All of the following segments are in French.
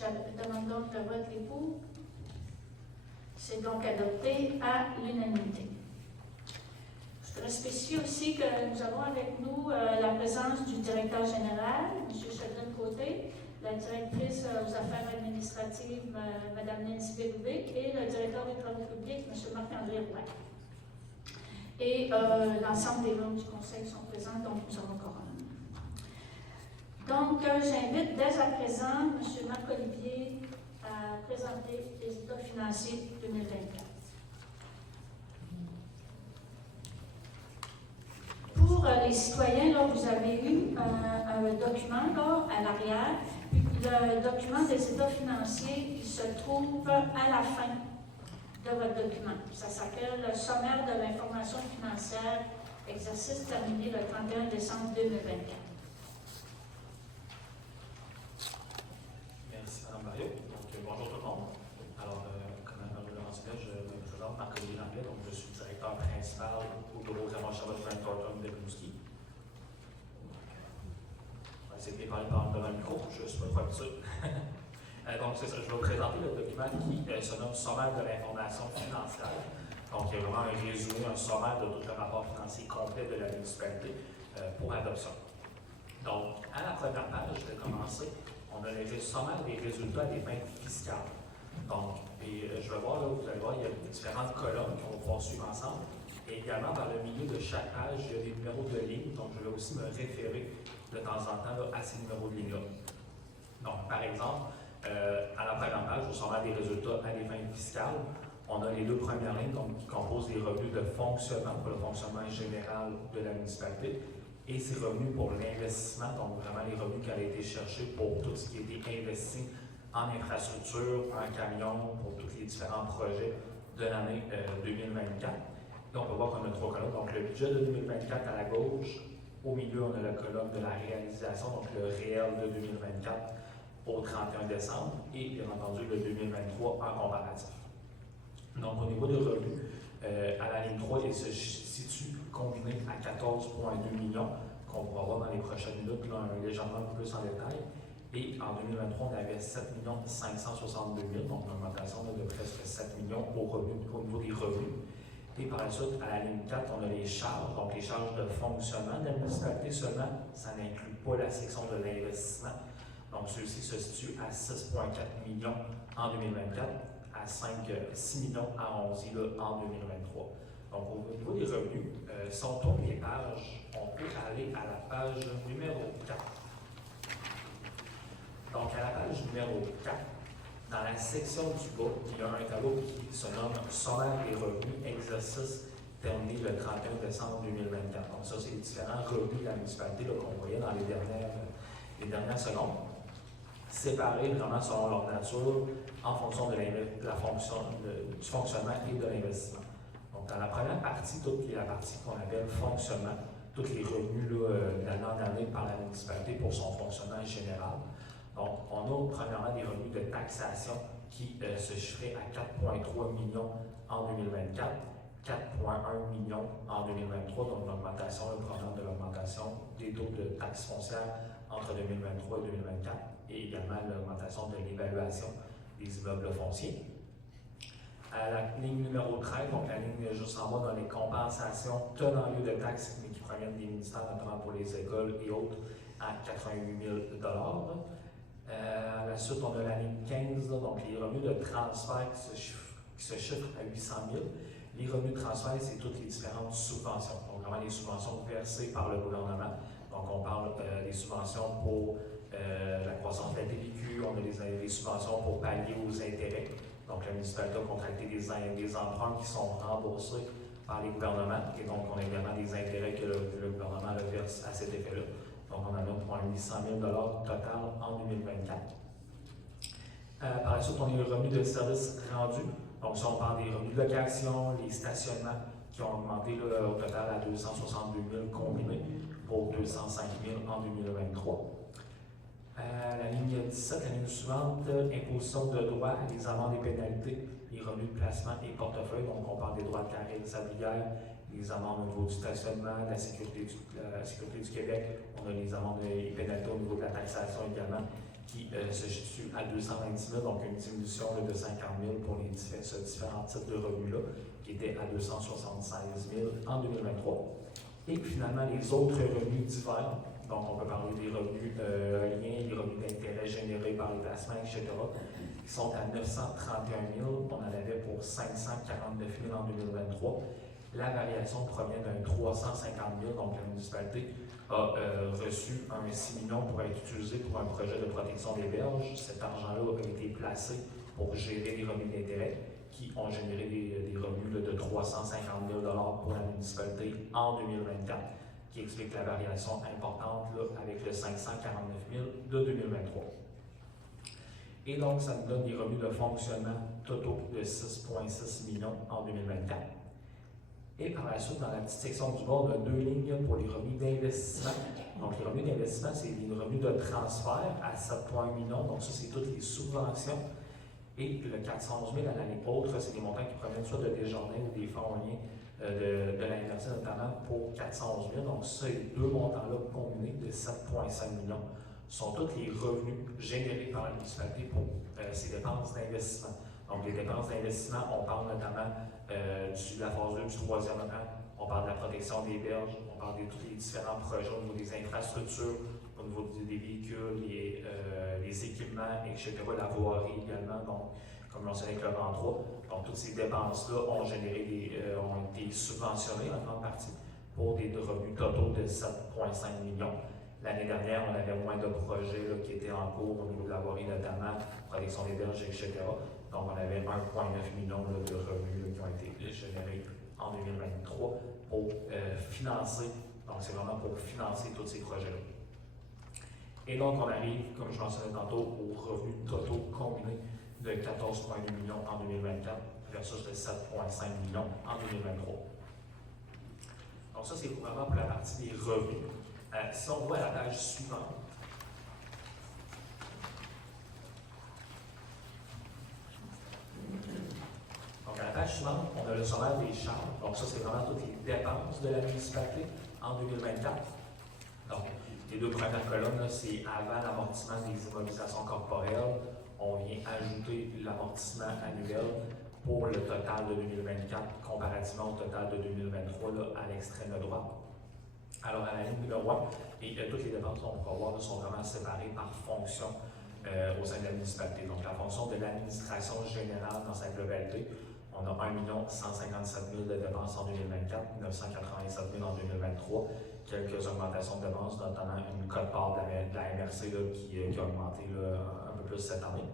Je demande donc le vote des pour. C'est donc adopté à l'unanimité. Je voudrais spécifier aussi que nous avons avec nous la présence du directeur général, M. Sheldon Côté, la directrice aux affaires administratives, Mme Nancy Bélouvé, et le directeur des travaux publics, M. Marc-André Roy. Et l'ensemble des membres du conseil sont présents, donc nous avons quorum. Donc, j'invite dès à présent M. Marc-Olivier à présenter les états financiers 2024. Pour les citoyens, là, vous avez eu un document là, à l'arrière. Le document des états financiers, il se trouve à la fin de votre document. Ça s'appelle le sommaire de l'information financière, exercice terminé le 31 décembre 2024. Merci, Mme Mario. Donc, bonjour tout le monde. Alors, comme Mme le mentionné, je me présente Marc-Olivier Lambert, donc je suis directeur principal au bureau Raymond Charlotte Frank Thornton de Rimouski. On va essayer de parler devant le micro, je ne suis pas habitué. Donc, c'est ça, je vais vous présenter le document qui se nomme Sommaire de l'information financière. Donc, il y a vraiment un résumé, un sommaire de tout le rapport financier complet de la municipalité pour adoption. Donc, à la première page, je vais commencer. On a le sommaire des résultats des fins fiscales. Donc, je vais voir, là, vous allez voir, il y a différentes colonnes qu'on va pouvoir suivre ensemble. Et également, par le milieu de chaque page, il y a des numéros de ligne. Donc, je vais aussi me référer de temps en temps là, à ces numéros de ligne-là. Donc, par exemple, à la première page, au sommaire des résultats à des fins fiscales, on a les deux premières lignes donc, qui composent les revenus de fonctionnement pour le fonctionnement général de la municipalité et ces revenus pour l'investissement, donc vraiment les revenus qui allaient été cherchés pour tout ce qui a été investi en infrastructure, en camion, pour tous les différents projets de l'année 2024. Donc, on peut voir qu'on a trois colonnes. Donc, le budget de 2024 à la gauche. Au milieu, on a la colonne de la réalisation, donc le réel de 2024 au 31 décembre et bien entendu le 2023 en comparatif. Donc, au niveau des revenus, à la ligne 3, il se situe combiné à 14,2 millions qu'on pourra voir dans les prochaines minutes, là, légèrement plus en détail. Et en 2023, on avait 7 562 000, donc une augmentation de presque 7 millions au niveau des revenus. Et par la suite, à la ligne 4, on a les charges, donc les charges de fonctionnement de la municipalité seulement. Ça n'inclut pas la section de l'investissement. Donc, ceux-ci se situent à 6,4 millions en 2024, à 6 millions arrondis en 2023. Donc, au niveau des revenus, si on tourne les pages, on peut aller à la page numéro 4. Donc, à la page numéro 4, dans la section du bas, il y a un tableau qui se nomme Sommaire des revenus, exercice terminé le 31 décembre 2024. Donc, ça, c'est les différents revenus de la municipalité qu'on voyait dans les dernières secondes, séparés vraiment selon leur nature en fonction de du fonctionnement et de l'investissement. Donc, dans la première partie, toute la partie qu'on appelle fonctionnement, tous les revenus d'année en année par la municipalité pour son fonctionnement général. Donc, on a premièrement des revenus de taxation qui se chiffraient à 4,3 millions en 2024, 4,1 millions en 2023, donc l'augmentation, le programme de l'augmentation des taux de taxes foncières entre 2023 et 2024, et également l'augmentation de l'évaluation des immeubles fonciers. À la ligne numéro 13, donc la ligne juste en bas dans les compensations tenant lieu de taxes, mais qui proviennent des ministères, notamment pour les écoles et autres, à 88 000 À la suite, on a la ligne 15, donc les revenus de transfert qui se chiffrent à 800 000. Les revenus de transfert, c'est toutes les différentes subventions. Donc, vraiment les subventions versées par le gouvernement. Donc, on parle des subventions pour la croissance de la TVQ, on a des subventions pour pallier aux intérêts. Donc, la municipalité a contracté des emprunts qui sont remboursés par les gouvernements. Et donc, on a également des intérêts que le gouvernement verse à cet effet-là. Donc, on en a pour 800 000 total en 2024. Par la suite, on a les revenus de services rendus. Donc, ça, on parle des revenus de location, les stationnements qui ont augmenté au total à 262 000 combinés pour 205 000 en 2023. La ligne 17, la ligne suivante, imposition de droits, les amendes et pénalités, les revenus de placement et portefeuille. Donc, on parle des droits de carrière sablière, les amendes au niveau du stationnement, de la sécurité du Québec. On a les amendes et pénalités au niveau de la taxation également qui se situe à 226 000, donc une diminution de 50 000 pour ces différents types de revenus-là, qui étaient à 276 000 en 2023. Et finalement, les autres revenus divers, donc on peut parler des revenus liés, les revenus d'intérêt générés par les placements, etc., qui sont à 931 000. On en avait pour 549 000 en 2023. La variation provient d'un 350 000, donc la municipalité a reçu un 6 millions pour être utilisé pour un projet de protection des berges. Cet argent-là a été placé pour gérer les revenus d'intérêt qui ont généré des revenus de 350 000 pour la municipalité en 2024, qui explique la variation importante là, avec le 549 000 de 2023. Et donc, ça nous donne des revenus de fonctionnement totaux de 6,6 millions en 2024. Et par la suite, dans la petite section du bord, on a deux lignes pour les revenus d'investissement. Donc, les revenus d'investissement, c'est les revenus de transfert à 7,1 millions. Donc, ça, c'est toutes les subventions. Et le 411 000 à l'année autre, c'est des montants qui proviennent soit de Desjardins ou des fonds en lien de l'université, notamment pour 411 000. Donc, ces deux montants-là combinés de 7,5 millions sont tous les revenus générés par la municipalité pour ces dépenses d'investissement. Donc, les dépenses d'investissement, on parle notamment de la phase 2 du troisième rang, on parle de la protection des berges, on parle de tous les différents projets au niveau des infrastructures, au niveau des véhicules, les équipements, etc., la voirie également, donc, comme mentionné avec le rang 3. Donc, toutes ces dépenses-là ont été subventionnées en grande partie pour des revenus totaux de 7,5 millions. L'année dernière, on avait moins de projets là, qui étaient en cours au niveau de la voirie, notamment protection des berges, etc. Donc, on avait 1,9 million là, de revenus là, qui ont été générés en 2023 pour financer. Donc, c'est vraiment pour financer tous ces projets-là. Et donc, on arrive, comme je mentionnais tantôt, aux revenus totaux combinés de 14,2 millions en 2024 versus de 7,5 millions en 2023. Donc, ça, c'est vraiment pour la partie des revenus. Si on voit la page suivante, donc à la page suivante, on a le sommaire des charges. Donc ça, c'est vraiment toutes les dépenses de la municipalité en 2024. Donc, les deux premières colonnes, c'est avant l'amortissement des immobilisations corporelles. On vient ajouter l'amortissement annuel pour le total de 2024, comparativement au total de 2023 là, à l'extrême droite. Alors, à la ligne numéro 1, et toutes les dépenses qu'on pourra voir sont vraiment séparées par fonction au sein de la municipalité. Donc, la fonction de l'administration générale dans sa globalité, on a 1 157 000 de dépenses en 2024, 987 000 en 2023, quelques augmentations de dépenses, notamment une cote-part de la MRC là, qui a augmenté là, un peu plus cette année.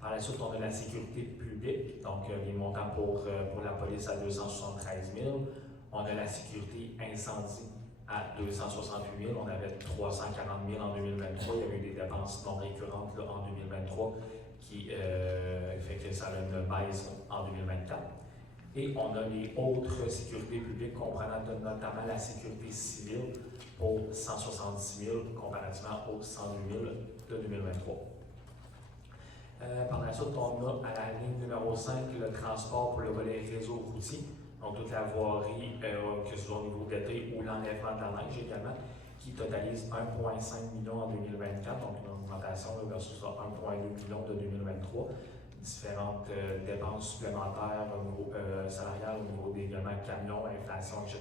Par la suite, on a la sécurité publique, donc les montants pour la police à 273 000. On a la sécurité incendie à 268 000. On avait 340 000 en 2023. Il y avait eu des dépenses non récurrentes là, en 2023 qui fait que ça a une baisse en 2024. Et on a les autres sécurités publiques comprenant notamment la sécurité civile pour 170 000 comparativement aux 108 000 de 2023. Par la suite, on a à la ligne numéro 5 le transport pour le volet réseau routier. Donc, toute la voirie, que ce soit au niveau d'été ou l'enlèvement de la neige également, qui totalise 1,5 million en 2024, donc une augmentation versus 1,2 million de 2023. Différentes dépenses supplémentaires au niveau salarial, au niveau des camions, inflation, etc.,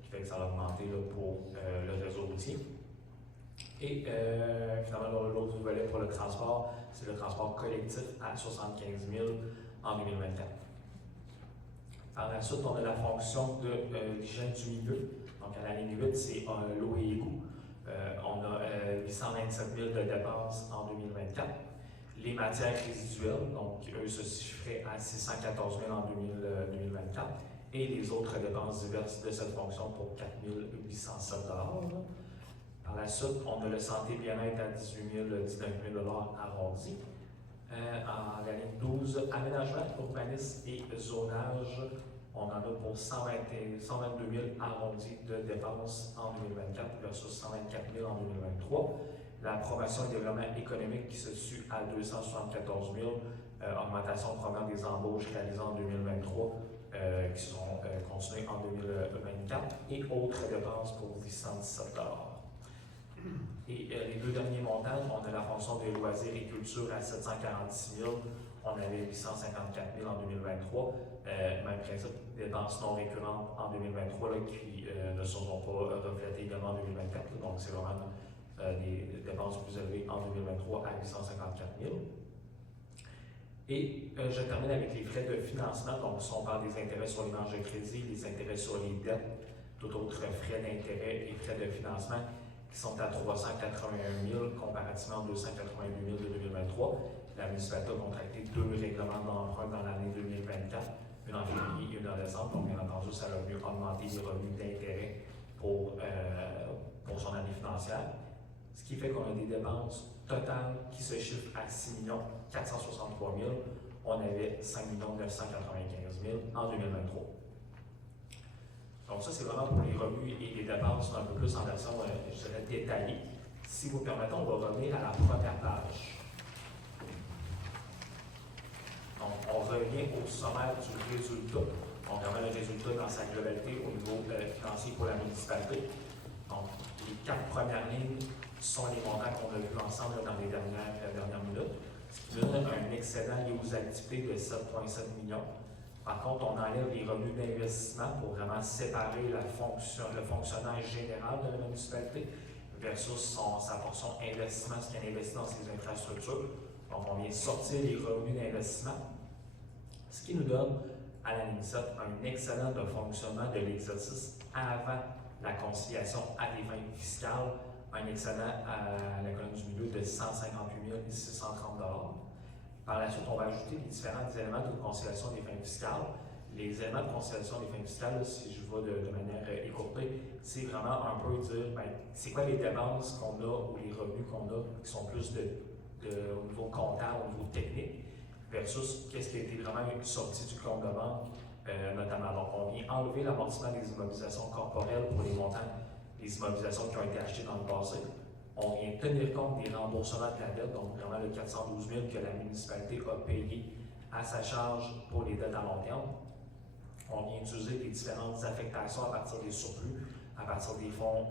qui fait que ça a augmenté là, pour le réseau routier. Et finalement, l'autre volet pour le transport, c'est le transport collectif à 75 000 en 2024. Par la suite, on a la fonction de l'hygiène du milieu. Donc, à la ligne 8, c'est l'eau et égouts. On a 827 000 de dépenses en 2024. Les matières résiduelles, donc eux se chiffraient à 614 000 en 2024. Et les autres dépenses diverses de cette fonction pour 4 807 $. Par la suite, on a le santé bien-être à 18 19 000 $ arrondi. En la ligne 12, aménagement, urbanisme et zonage, on en a pour 122 000 arrondis de dépenses en 2024 versus 124 000 en 2023. La promotion et développement économique qui se situe à 274 000, augmentation provenant des embauches réalisées en 2023 qui seront continuées en 2024 et autres dépenses pour 817 $. Et les deux derniers montants, on a la fonction de loisirs et culture à 746 000, on avait 854 000 en 2023. Même principe, dépenses non récurrentes en 2023 là, qui ne seront pas reflétées également en 2024. Là, donc, c'est vraiment des dépenses plus élevées en 2023 à 854 000. Et je termine avec les frais de financement. Donc, si on parle des intérêts sur les marges de crédit, les intérêts sur les dettes, tout autre frais d'intérêt et frais de financement qui sont à 381 000 comparativement aux 282 000 de 2023. La municipalité a contracté 2 règlements d'emprunt dans l'année 2024, une en février et une en décembre. Donc, bien entendu, ça a venu augmenter les revenus d'intérêt pour son année financière. Ce qui fait qu'on a des dépenses totales qui se chiffrent à 6 463 000. On avait 5 995 000 en 2023. Donc ça, c'est vraiment pour les revenus et les dépenses un peu plus en version, je dirais, détaillée. Si vous permettez, on va revenir à la première page. Donc, on revient au sommaire du résultat. On remet le résultat dans sa globalité au niveau financier pour la municipalité. Donc, les 4 premières lignes sont les montants qu'on a vus ensemble dans les dernières minutes, ce qui donne un excédent lié aux activités de 7,7 millions. Par contre, on enlève les revenus d'investissement pour vraiment séparer le fonctionnaire général de la municipalité versus sa portion investissement, ce qu'il investit dans ses infrastructures. Donc, on vient sortir les revenus d'investissement, ce qui nous donne à la ligne 7 un excédent de fonctionnement de l'exercice avant la conciliation à des fins fiscales, un excédent à la colonne du milieu de 158 630 $. Par la suite, on va ajouter les différents éléments de conciliation des fins fiscales. Les éléments de conciliation des fins fiscales, là, si je vais de manière écourtée, c'est vraiment un peu dire, c'est quoi les dépenses qu'on a ou les revenus qu'on a qui sont plus au niveau comptable, au niveau technique, versus qu'est-ce qui a été vraiment sorti du compte de banque, notamment. Donc, on vient enlever l'amortissement des immobilisations corporelles pour les montants des immobilisations qui ont été achetées dans le passé. On vient tenir compte des remboursements de la dette, donc vraiment le 412 000 que la municipalité a payé à sa charge pour les dettes à long terme. On vient utiliser les différentes affectations à partir des surplus, à partir des fonds,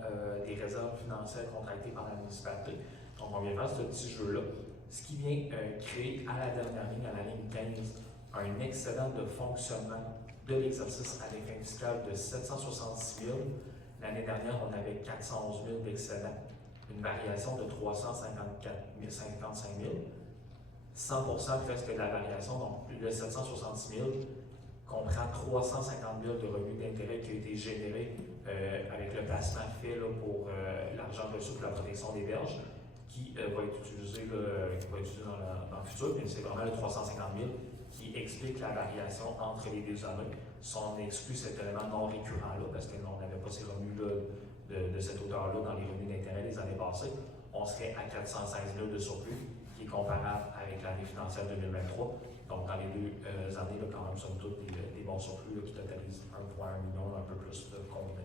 des réserves financières contractées par la municipalité. Donc, on vient faire ce petit jeu-là, ce qui vient créer à la dernière ligne, à la ligne 15, un excédent de fonctionnement de l'exercice à des fins fiscales de 766 000. L'année dernière, on avait 411 000 d'excédent, une variation de 355 000. 100% presque de la variation, donc le 766 000 comprend 350 000 de revenus d'intérêt qui a été généré avec le placement fait là, pour l'argent reçu pour la protection des berges, qui va être utilisé, dans le futur, mais c'est vraiment le 350 000 qui explique la variation entre les deux années. Si on exclut cet élément non récurrent-là, parce qu'on n'avait pas ces revenus-là de cette hauteur-là dans les revenus d'intérêt des années passées, on serait à 416 000 de surplus, qui est comparable avec l'année financière 2023. Donc, dans les deux années, là, quand même, somme toute, des bons surplus là, qui totalisent 1,1 million, un peu plus de combien.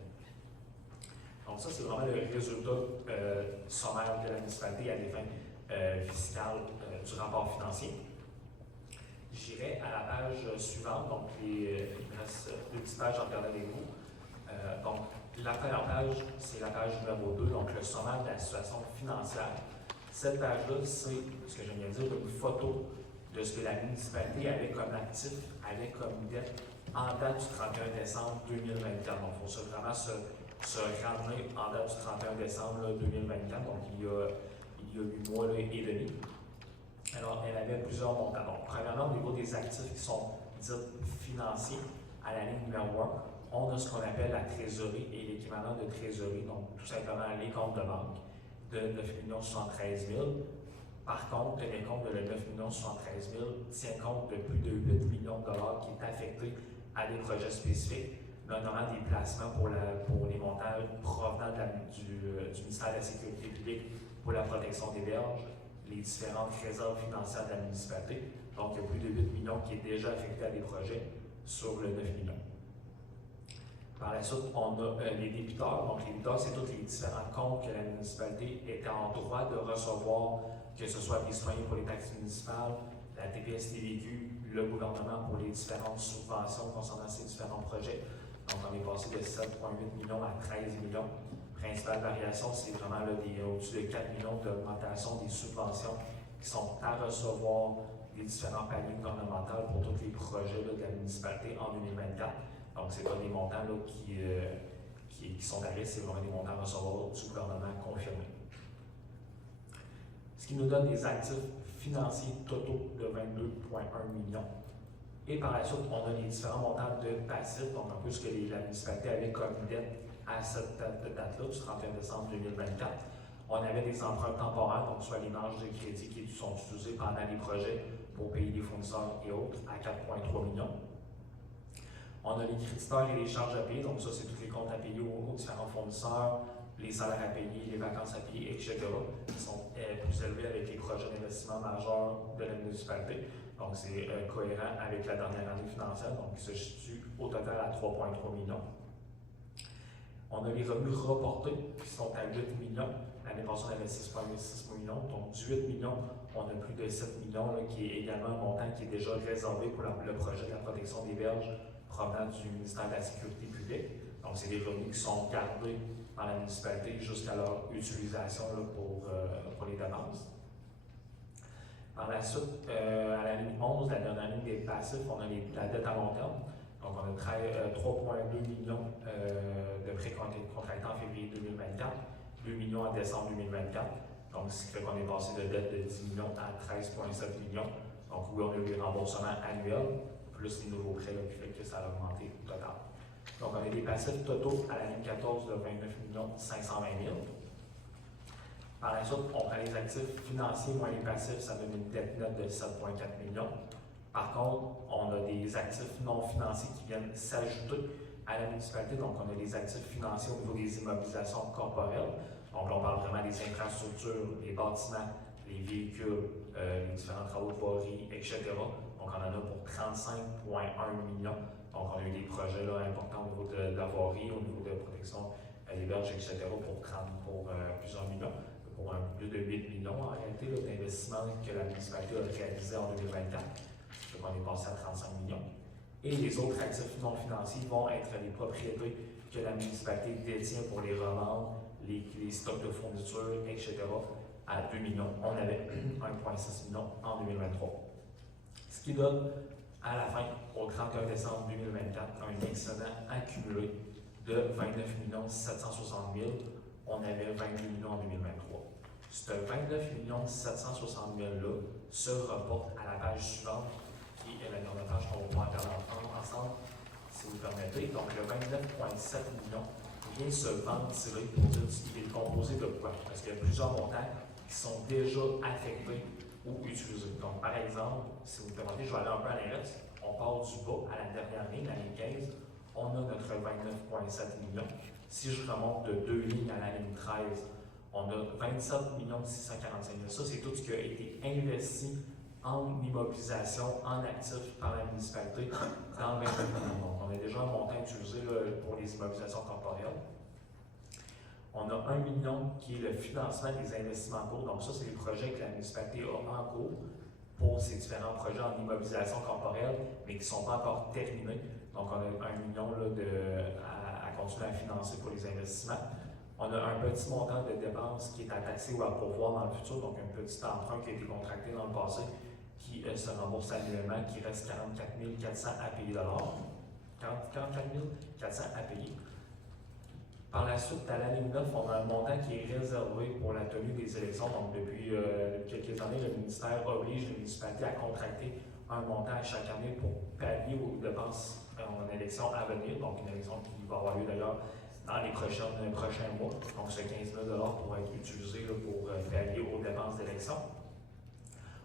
Donc, ça, c'est vraiment le résultat sommaire de la municipalité à des fins fiscales du rapport financier. J'irai à la page suivante, donc il me reste 2 petites pages à regarder avec vous. Donc, la première page, c'est la page numéro 2, donc le sommaire de la situation financière. Cette page-là, c'est ce que je viens de dire, une photo de ce que la municipalité avait comme actif, avait comme dette en date du 31 décembre 2024. Donc, il faut vraiment se ramener en date du 31 décembre là, 2024, donc il y a 8 mois là, et demi. Alors, elle avait plusieurs montants. Donc, premièrement, au niveau des actifs qui sont dits financiers, à la ligne numéro 1, on a ce qu'on appelle la trésorerie et l'équivalent de trésorerie, donc tout simplement les comptes de banque de 9 73 000. Par contre, tenez compte de le 9 73 000 tient compte de plus de 8 millions de dollars qui est affecté à des projets spécifiques, notamment des placements pour les montants provenant du ministère de la Sécurité publique pour la protection des berges, les différentes réserves financières de la municipalité. Donc, il y a plus de 8 millions qui est déjà affecté à des projets sur le 9 millions. Par la suite, on a les débiteurs. Donc, les débiteurs, c'est tous les différents comptes que la municipalité était en droit de recevoir, que ce soit des citoyens pour les taxes municipales, la TPS TVQ, le gouvernement pour les différentes subventions concernant ces différents projets. Donc, on est passé de 7,8 millions à 13 millions. Principale variation, c'est vraiment là, au-dessus de 4 millions d'augmentation des subventions qui sont à recevoir des différents paliers gouvernementaux pour tous les projets là, de la municipalité en 2024. Donc, ce n'est pas des montants là, qui sont à risque, c'est vraiment des montants à recevoir du gouvernement confirmés. Ce qui nous donne des actifs financiers totaux de 22,1 millions. Et par la suite, on a les différents montants de passifs, donc un peu ce que la municipalité avait comme dette à cette date-là, du 31 décembre 2024. On avait des emprunts temporaires, donc soit les marges de crédit qui sont utilisées pendant les projets pour payer les fournisseurs et autres, à 4,3 millions. On a les créditeurs et les charges à payer, donc ça, c'est tous les comptes à payer aux différents fournisseurs, les salaires à payer, les vacances à payer, etc., qui sont plus élevés avec les projets d'investissement majeurs de la municipalité. Donc, c'est cohérent avec la dernière année financière, donc qui se situe au total à 3,3 millions. On a les revenus reportés qui sont à 8 millions. L'année passée, on avait 6,6 millions, donc 18 millions. On a plus de 7 millions, là, qui est également un montant qui est déjà réservé pour le projet de la protection des berges provenant du ministère de la Sécurité publique. Donc, c'est des revenus qui sont gardés dans la municipalité jusqu'à leur utilisation là, pour les dépenses. Par la suite, à la ligne 11, la dernière ligne des passifs, on a la dette à long terme. Donc, on a 3,2 millions de prêts contractés en février 2024, 2 millions en décembre 2024. Donc, ce qui fait qu'on est passé de dette de 10 millions à 13,7 millions. Donc, oui, on a eu des remboursements annuels, plus les nouveaux prêts là, qui fait que ça a augmenté au total. Donc, on a des passifs totaux à la ligne 14 de 29 520 000. Par la suite, on prend les actifs financiers moins les passifs, ça donne une dette nette de 7,4 millions. Par contre, on a des actifs non financiers qui viennent s'ajouter à la municipalité. Donc, on a des actifs financiers au niveau des immobilisations corporelles. Donc, là, on parle vraiment des infrastructures, les bâtiments, les véhicules, les différents travaux de voirie, etc. Donc, on en a pour 35,1 millions. Donc, on a eu des projets là, importants au niveau de la voirie, au niveau de la protection des berges, etc. pour plusieurs millions. Pour un peu plus de 8 millions en réalité d'investissements que la municipalité a réalisé en 2024. Donc, on est passé à 35 millions. Et les autres actifs non financiers vont être les propriétés que la municipalité détient pour les revendre, les stocks de fournitures, etc. à 2 millions. On avait 1,6 million en 2023. Ce qui donne à la fin, au 31 décembre 2024, un excédent accumulé de 29 760 000. On avait 22 millions en 2023. Ce 29 760 000-là se reporte à la page suivante, qui est la dernière page qu'on va pouvoir regarder ensemble, si vous permettez. Donc, le 29,7 millions vient se ventiler pour dire qu'il est composé de quoi? Parce qu'il y a plusieurs montants qui sont déjà affectés ou utilisés. Donc, par exemple, si vous me demandez, je vais aller un peu à l'inverse, on part du bas à la dernière ligne, la ligne 15, on a notre 29,7 millions. Si je remonte de 2 lignes à la ligne 13, on a 27 645 000. Ça, c'est tout ce qui a été investi en immobilisation, en actifs par la municipalité dans 29 millions. Donc, on a déjà un montant utilisé là, pour les immobilisations corporelles. On a 1 million qui est le financement des investissements en cours. Donc, ça, c'est les projets que la municipalité a en cours pour ces différents projets en immobilisation corporelle, mais qui ne sont pas encore terminés. Donc, on a 1 million là, à continuer à financer pour les investissements. On a un petit montant de dépenses qui est à taxer ou à pourvoir dans le futur, donc un petit emprunt qui a été contracté dans le passé, qui se rembourse annuellement, qui reste 44 400 à payer dollars. 44 400 à payer. Par la suite, à la ligne 9, on a un montant qui est réservé pour la tenue des élections. Donc, depuis quelques années, le ministère oblige les municipalités à contracter un montant à chaque année pour pallier aux dépenses en élection à venir. Donc, une élection qui va avoir lieu d'ailleurs dans les prochains mois. Donc, ce 15 000 pourra être utilisé là, pour pallier aux dépenses d'élection.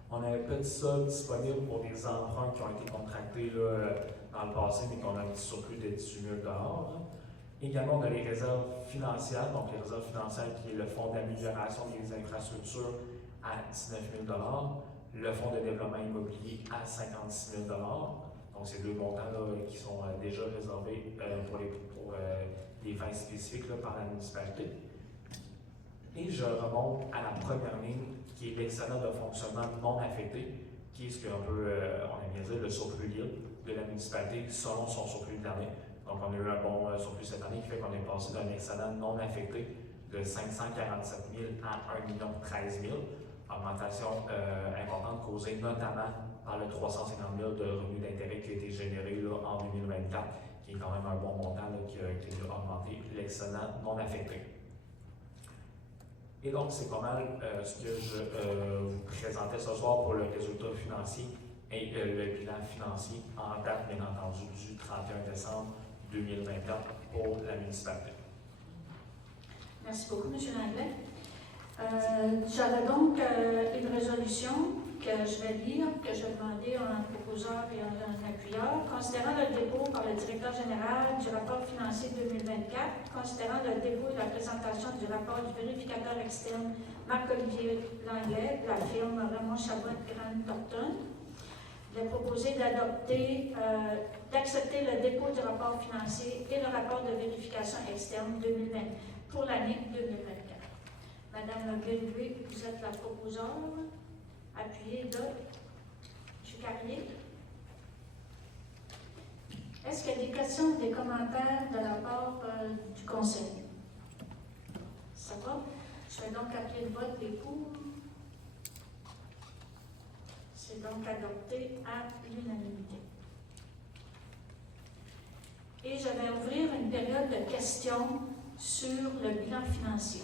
On a un petit solde disponible pour des emprunts qui ont été contractés là, dans le passé, mais qu'on a un petit surplus de 18 000 Également, on a les réserves financières, donc les réserves financières qui est le fonds d'amélioration des infrastructures à 19 000 le fonds de développement immobilier à 56 000 Donc, c'est deux montants là, qui sont déjà réservés pour les fins spécifiques là, par la municipalité. Et je remonte à la première ligne, qui est l'excédent de fonctionnement non affecté, qui est ce qu'on peut, on aime bien dire, le surplus libre de la municipalité selon son surplus de l'année. Donc, on a eu un bon surplus cette année qui fait qu'on est passé d'un excédent non affecté de 547 000 à 1 013 000. Augmentation importante causée notamment par le 350 000 de revenus d'intérêt qui a été généré là, en 2024, qui est quand même un bon montant là, qui a augmenté l'excédent non affecté. Et donc, c'est pas mal ce que je vous présentais ce soir pour le résultat financier et le bilan financier en date, bien entendu, du 31 décembre 2024 pour la municipalité. Merci beaucoup, M. Langlais. J'avais donc une résolution que je vais lire, que je vais demander à un proposeur et à un appuyeur. Considérant le dépôt par le directeur général du rapport financier 2024, considérant le dépôt et la présentation du rapport du vérificateur externe Marc-Olivier Langlais de la firme Ramon Chabot Grant Thornton, il est proposé d'accepter le dépôt du rapport financier et le rapport de vérification externe 2020 pour l'année 2024. Madame Bellevue, vous êtes la proposeure, appuyée de M. Carrier. Est-ce qu'il y a des questions ou des commentaires de la part du Conseil? Ça va? Je vais donc appeler le vote des pour. C'est donc adopté à l'unanimité. Et je vais ouvrir une période de questions sur le bilan financier.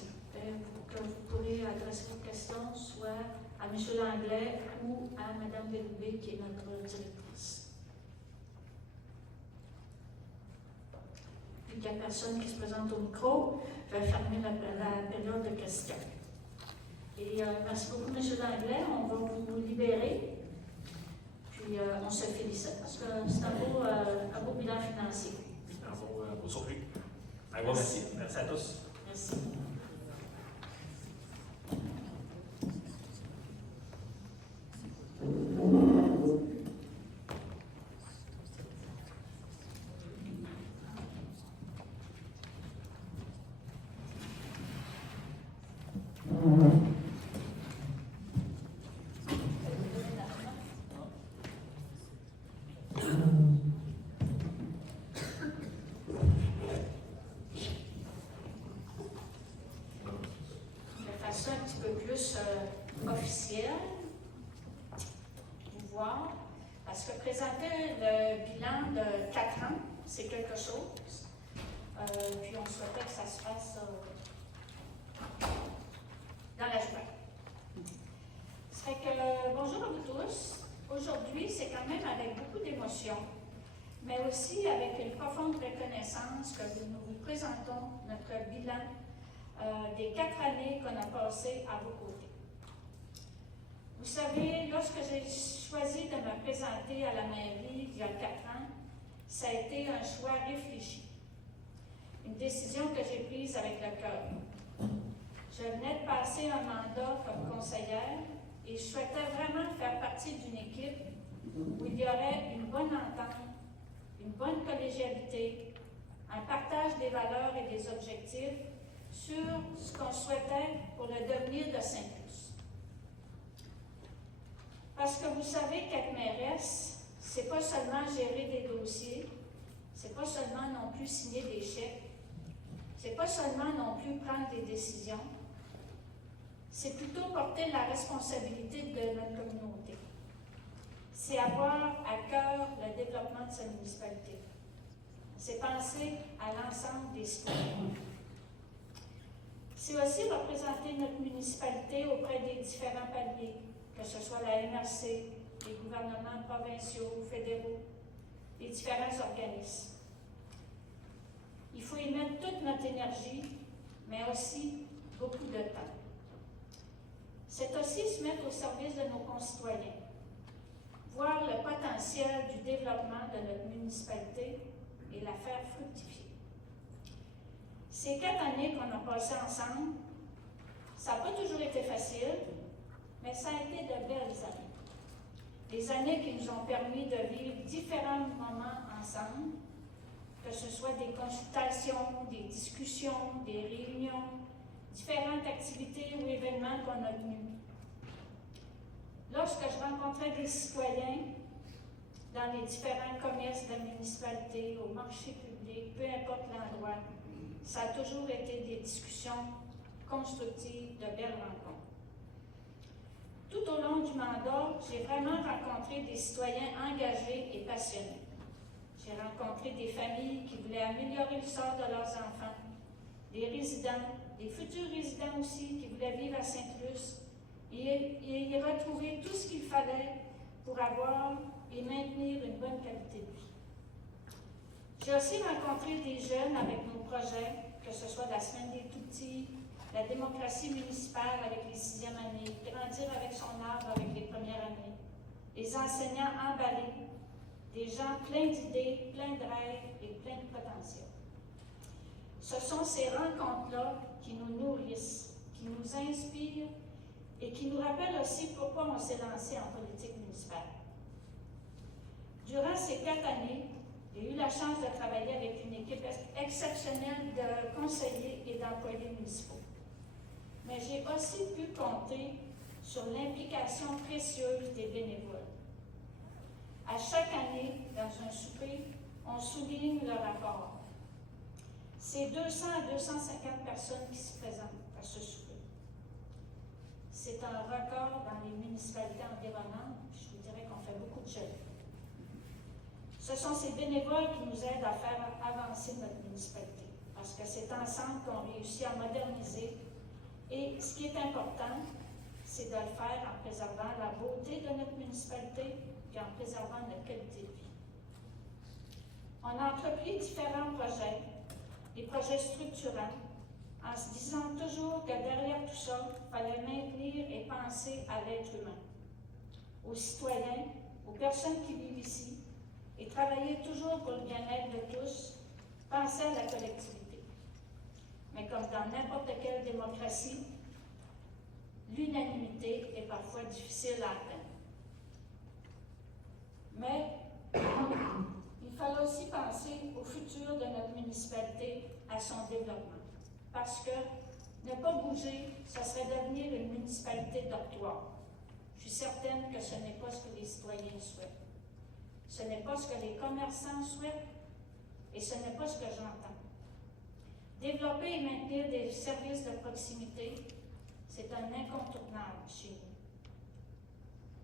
Que vous pourrez adresser vos questions soit à M. Langlais ou à Mme Bellevue, qui est notre directrice. Vu qu'il n'y a personne qui se présente au micro, je vais fermer la période de questions. Et merci beaucoup, M. Langlais. On va vous libérer. Puis on se félicite parce que c'est un beau bilan financier. Un beau surplus. Un gros merci. Merci à tous. Merci. Officiel, vous voir, parce que présenter le bilan de 4 ans, c'est quelque chose. Puis on souhaitait que ça se fasse dans la journée. Ça fait que bonjour à vous tous. Aujourd'hui, c'est quand même avec beaucoup d'émotion, mais aussi avec une profonde reconnaissance que nous vous présentons notre bilan des 4 années qu'on a passées à vos côtés. Vous savez, lorsque j'ai choisi de me présenter à la mairie il y a 4 ans, ça a été un choix réfléchi. Une décision que j'ai prise avec le cœur. Je venais de passer un mandat comme conseillère et je souhaitais vraiment faire partie d'une équipe où il y aurait une bonne entente, une bonne collégialité, un partage des valeurs et des objectifs sur ce qu'on souhaitait pour le devenir de Saint-Luce. Parce que vous savez qu'être mairesse, c'est pas seulement gérer des dossiers, c'est pas seulement non plus signer des chèques, c'est pas seulement non plus prendre des décisions, c'est plutôt porter la responsabilité de notre communauté. C'est avoir à cœur le développement de sa municipalité. C'est penser à l'ensemble des citoyens. C'est aussi représenter notre municipalité auprès des différents paliers, que ce soit la MRC, les gouvernements provinciaux, fédéraux, les différents organismes. Il faut y mettre toute notre énergie, mais aussi beaucoup de temps. C'est aussi se mettre au service de nos concitoyens, voir le potentiel du développement de notre municipalité et la faire fructifier. Ces 4 années qu'on a passées ensemble, ça n'a pas toujours été facile, mais ça a été de belles années. Des années qui nous ont permis de vivre différents moments ensemble, que ce soit des consultations, des discussions, des réunions, différentes activités ou événements qu'on a tenus. Lorsque je rencontrais des citoyens dans les différents commerces de la municipalité, au marché public, peu importe l'endroit, ça a toujours été des discussions constructive, de belles rencontres. Tout au long du mandat, j'ai vraiment rencontré des citoyens engagés et passionnés. J'ai rencontré des familles qui voulaient améliorer le sort de leurs enfants, des résidents, des futurs résidents aussi qui voulaient vivre à Sainte-Luce et y retrouver tout ce qu'il fallait pour avoir et maintenir une bonne qualité de vie. J'ai aussi rencontré des jeunes avec nos projets, que ce soit la semaine des tout-petits, la démocratie municipale avec les 6e années, grandir avec son arbre avec les premières années, les enseignants emballés, des gens pleins d'idées, pleins de rêves et pleins de potentiel. Ce sont ces rencontres-là qui nous nourrissent, qui nous inspirent et qui nous rappellent aussi pourquoi on s'est lancé en politique municipale. Durant ces 4 années, j'ai eu la chance de travailler avec une équipe exceptionnelle de conseillers et d'employés municipaux. Mais j'ai aussi pu compter sur l'implication précieuse des bénévoles. À chaque année, dans un souper, on souligne leur apport. C'est 200 à 250 personnes qui se présentent à ce souper. C'est un record dans les municipalités environnantes, puis je vous dirais qu'on fait beaucoup de choses. Ce sont ces bénévoles qui nous aident à faire avancer notre municipalité, parce que c'est ensemble qu'on réussit à moderniser. Et ce qui est important, c'est de le faire en préservant la beauté de notre municipalité et en préservant notre qualité de vie. On a entrepris différents projets, des projets structurants, en se disant toujours que derrière tout ça, il fallait maintenir et penser à l'être humain, aux citoyens, aux personnes qui vivent ici, et travailler toujours pour le bien-être de tous, penser à la collectivité. Mais comme dans n'importe quelle démocratie, l'unanimité est parfois difficile à atteindre. Mais il fallait aussi penser au futur de notre municipalité, à son développement. Parce que ne pas bouger, ce serait devenir une municipalité dortoir. Je suis certaine que ce n'est pas ce que les citoyens souhaitent. Ce n'est pas ce que les commerçants souhaitent et ce n'est pas ce que j'entends. Développer et maintenir des services de proximité, c'est un incontournable chez nous.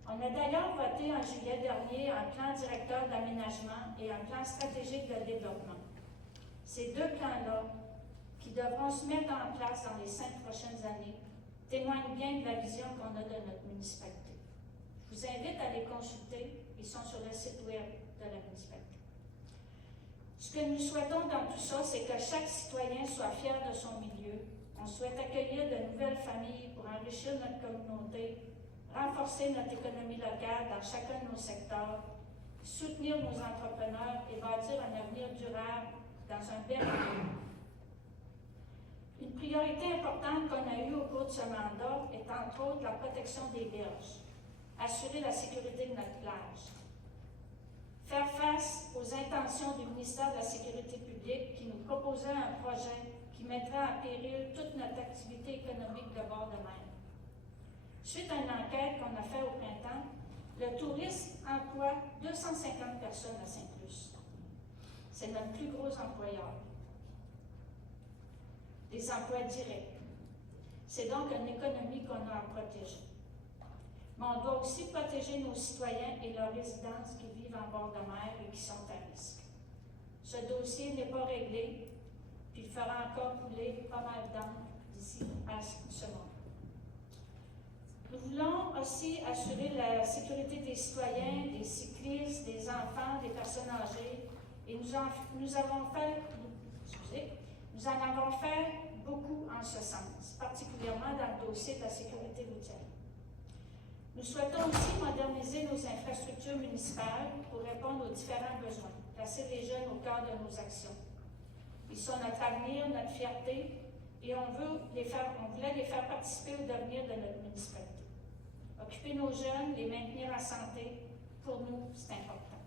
On a d'ailleurs voté en juillet dernier un plan directeur d'aménagement et un plan stratégique de développement. Ces 2 plans-là, qui devront se mettre en place dans les 5 prochaines années, témoignent bien de la vision qu'on a de notre municipalité. Je vous invite à les consulter, ils sont sur le site web de la municipalité. Ce que nous souhaitons dans tout ça, c'est que chaque citoyen soit fier de son milieu. On souhaite accueillir de nouvelles familles pour enrichir notre communauté, renforcer notre économie locale dans chacun de nos secteurs, soutenir nos entrepreneurs et bâtir un avenir durable dans un bel environnement. Une priorité importante qu'on a eue au cours de ce mandat est entre autres la protection des berges, assurer la sécurité de notre plage, faire face aux intentions du ministère de la Sécurité publique qui nous proposait un projet qui mettrait en péril toute notre activité économique de bord de mer. Suite à une enquête qu'on a faite au printemps, le tourisme emploie 250 personnes à Sainte-Luce. C'est notre plus gros employeur. Des emplois directs. C'est donc une économie qu'on a à protéger. Mais on doit aussi protéger nos citoyens et leurs résidences qui vivent en bord de mer et qui sont à risque. Ce dossier n'est pas réglé, puis il fera encore couler pas mal d'encre d'ici à ce moment. Nous voulons aussi assurer la sécurité des citoyens, des cyclistes, des enfants, des personnes âgées, et nous en avons fait beaucoup en ce sens, particulièrement dans le dossier de la sécurité routière. Nous souhaitons aussi moderniser nos infrastructures municipales pour répondre aux différents besoins, placer les jeunes au cœur de nos actions. Ils sont notre avenir, notre fierté, et on voulait les faire participer au devenir de notre municipalité. Occuper nos jeunes, les maintenir en santé, pour nous, c'est important.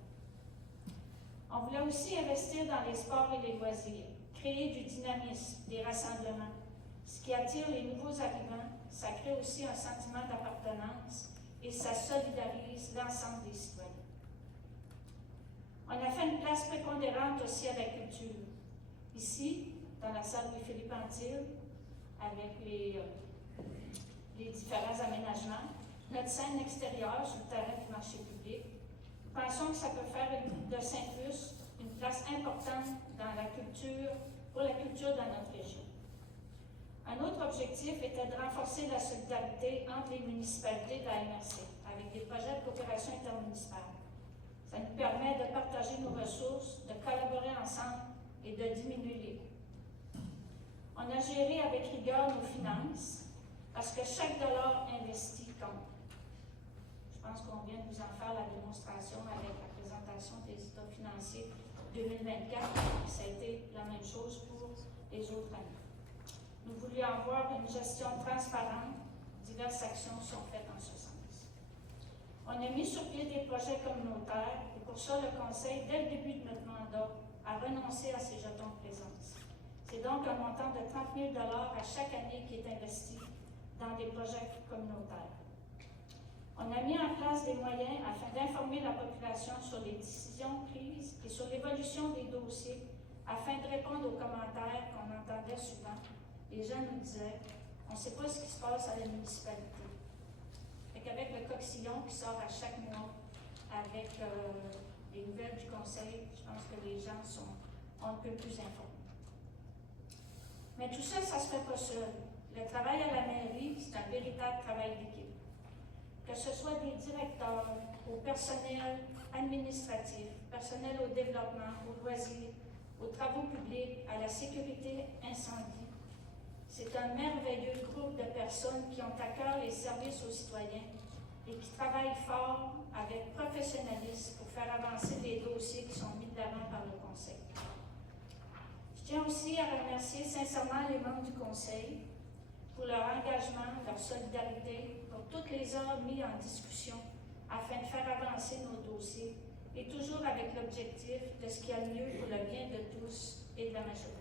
On voulait aussi investir dans les sports et les loisirs, créer du dynamisme, des rassemblements. Ce qui attire les nouveaux arrivants, ça crée aussi un sentiment d'appartenance et ça solidarise l'ensemble des citoyens. On a fait une place prépondérante aussi à la culture. Ici, dans la salle de Philippe Antille, avec les différents aménagements. Notre scène extérieure sur le terrain du marché public. Nous pensons que ça peut faire de Saint-Luce une place importante pour la culture dans notre région. Un autre objectif était de renforcer la solidarité entre les municipalités de la MRC avec des projets de coopération intermunicipale. Ça nous permet de partager nos ressources, de collaborer ensemble et de diminuer les coûts. On a géré avec rigueur nos finances parce que chaque dollar investi compte. Je pense qu'on vient de vous en faire la démonstration avec la présentation des états financiers 2024. Ça a été la même chose pour les autres années. Nous voulions avoir une gestion transparente. Diverses actions sont faites en ce sens. On a mis sur pied des projets communautaires et pour ça, le Conseil, dès le début de notre mandat, a renoncé à ces jetons de présence. C'est donc un montant de 30 000 $ à chaque année qui est investi dans des projets communautaires. On a mis en place des moyens afin d'informer la population sur les décisions prises et sur l'évolution des dossiers afin de répondre aux commentaires qu'on entendait souvent. Les gens nous disaient, on ne sait pas ce qui se passe à la municipalité. Avec le coxillon qui sort à chaque mois, avec les nouvelles du conseil, je pense que les gens sont un peu plus informés. Mais tout ça, ça ne se fait pas seul. Le travail à la mairie, c'est un véritable travail d'équipe. Que ce soit des directeurs, au personnel administratif, personnel au développement, aux loisirs, aux travaux publics, à la sécurité incendie. C'est un merveilleux groupe de personnes qui ont à cœur les services aux citoyens et qui travaillent fort avec professionnalisme pour faire avancer les dossiers qui sont mis de l'avant par le Conseil. Je tiens aussi à remercier sincèrement les membres du Conseil pour leur engagement, leur solidarité, pour toutes les heures mises en discussion afin de faire avancer nos dossiers et toujours avec l'objectif de ce qu'il y a de mieux pour le bien de tous et de la majorité.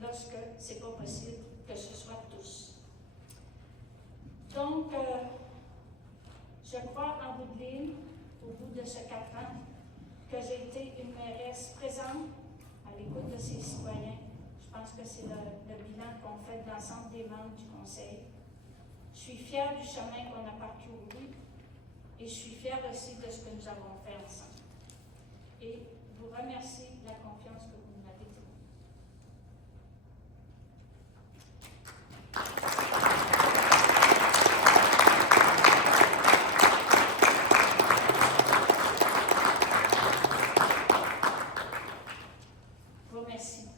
Lorsque ce n'est pas possible que ce soit tous. Donc, je crois en bout de ligne, au bout de ces 4 ans, que j'ai été une mairesse présente à l'écoute de ses citoyens. Je pense que c'est le bilan qu'on fait de l'ensemble des membres du Conseil. Je suis fière du chemin qu'on a parcouru et je suis fière aussi de ce que nous avons fait ensemble. Et vous remercie de la confiance que vous nous avez donnée. Je vous remercie.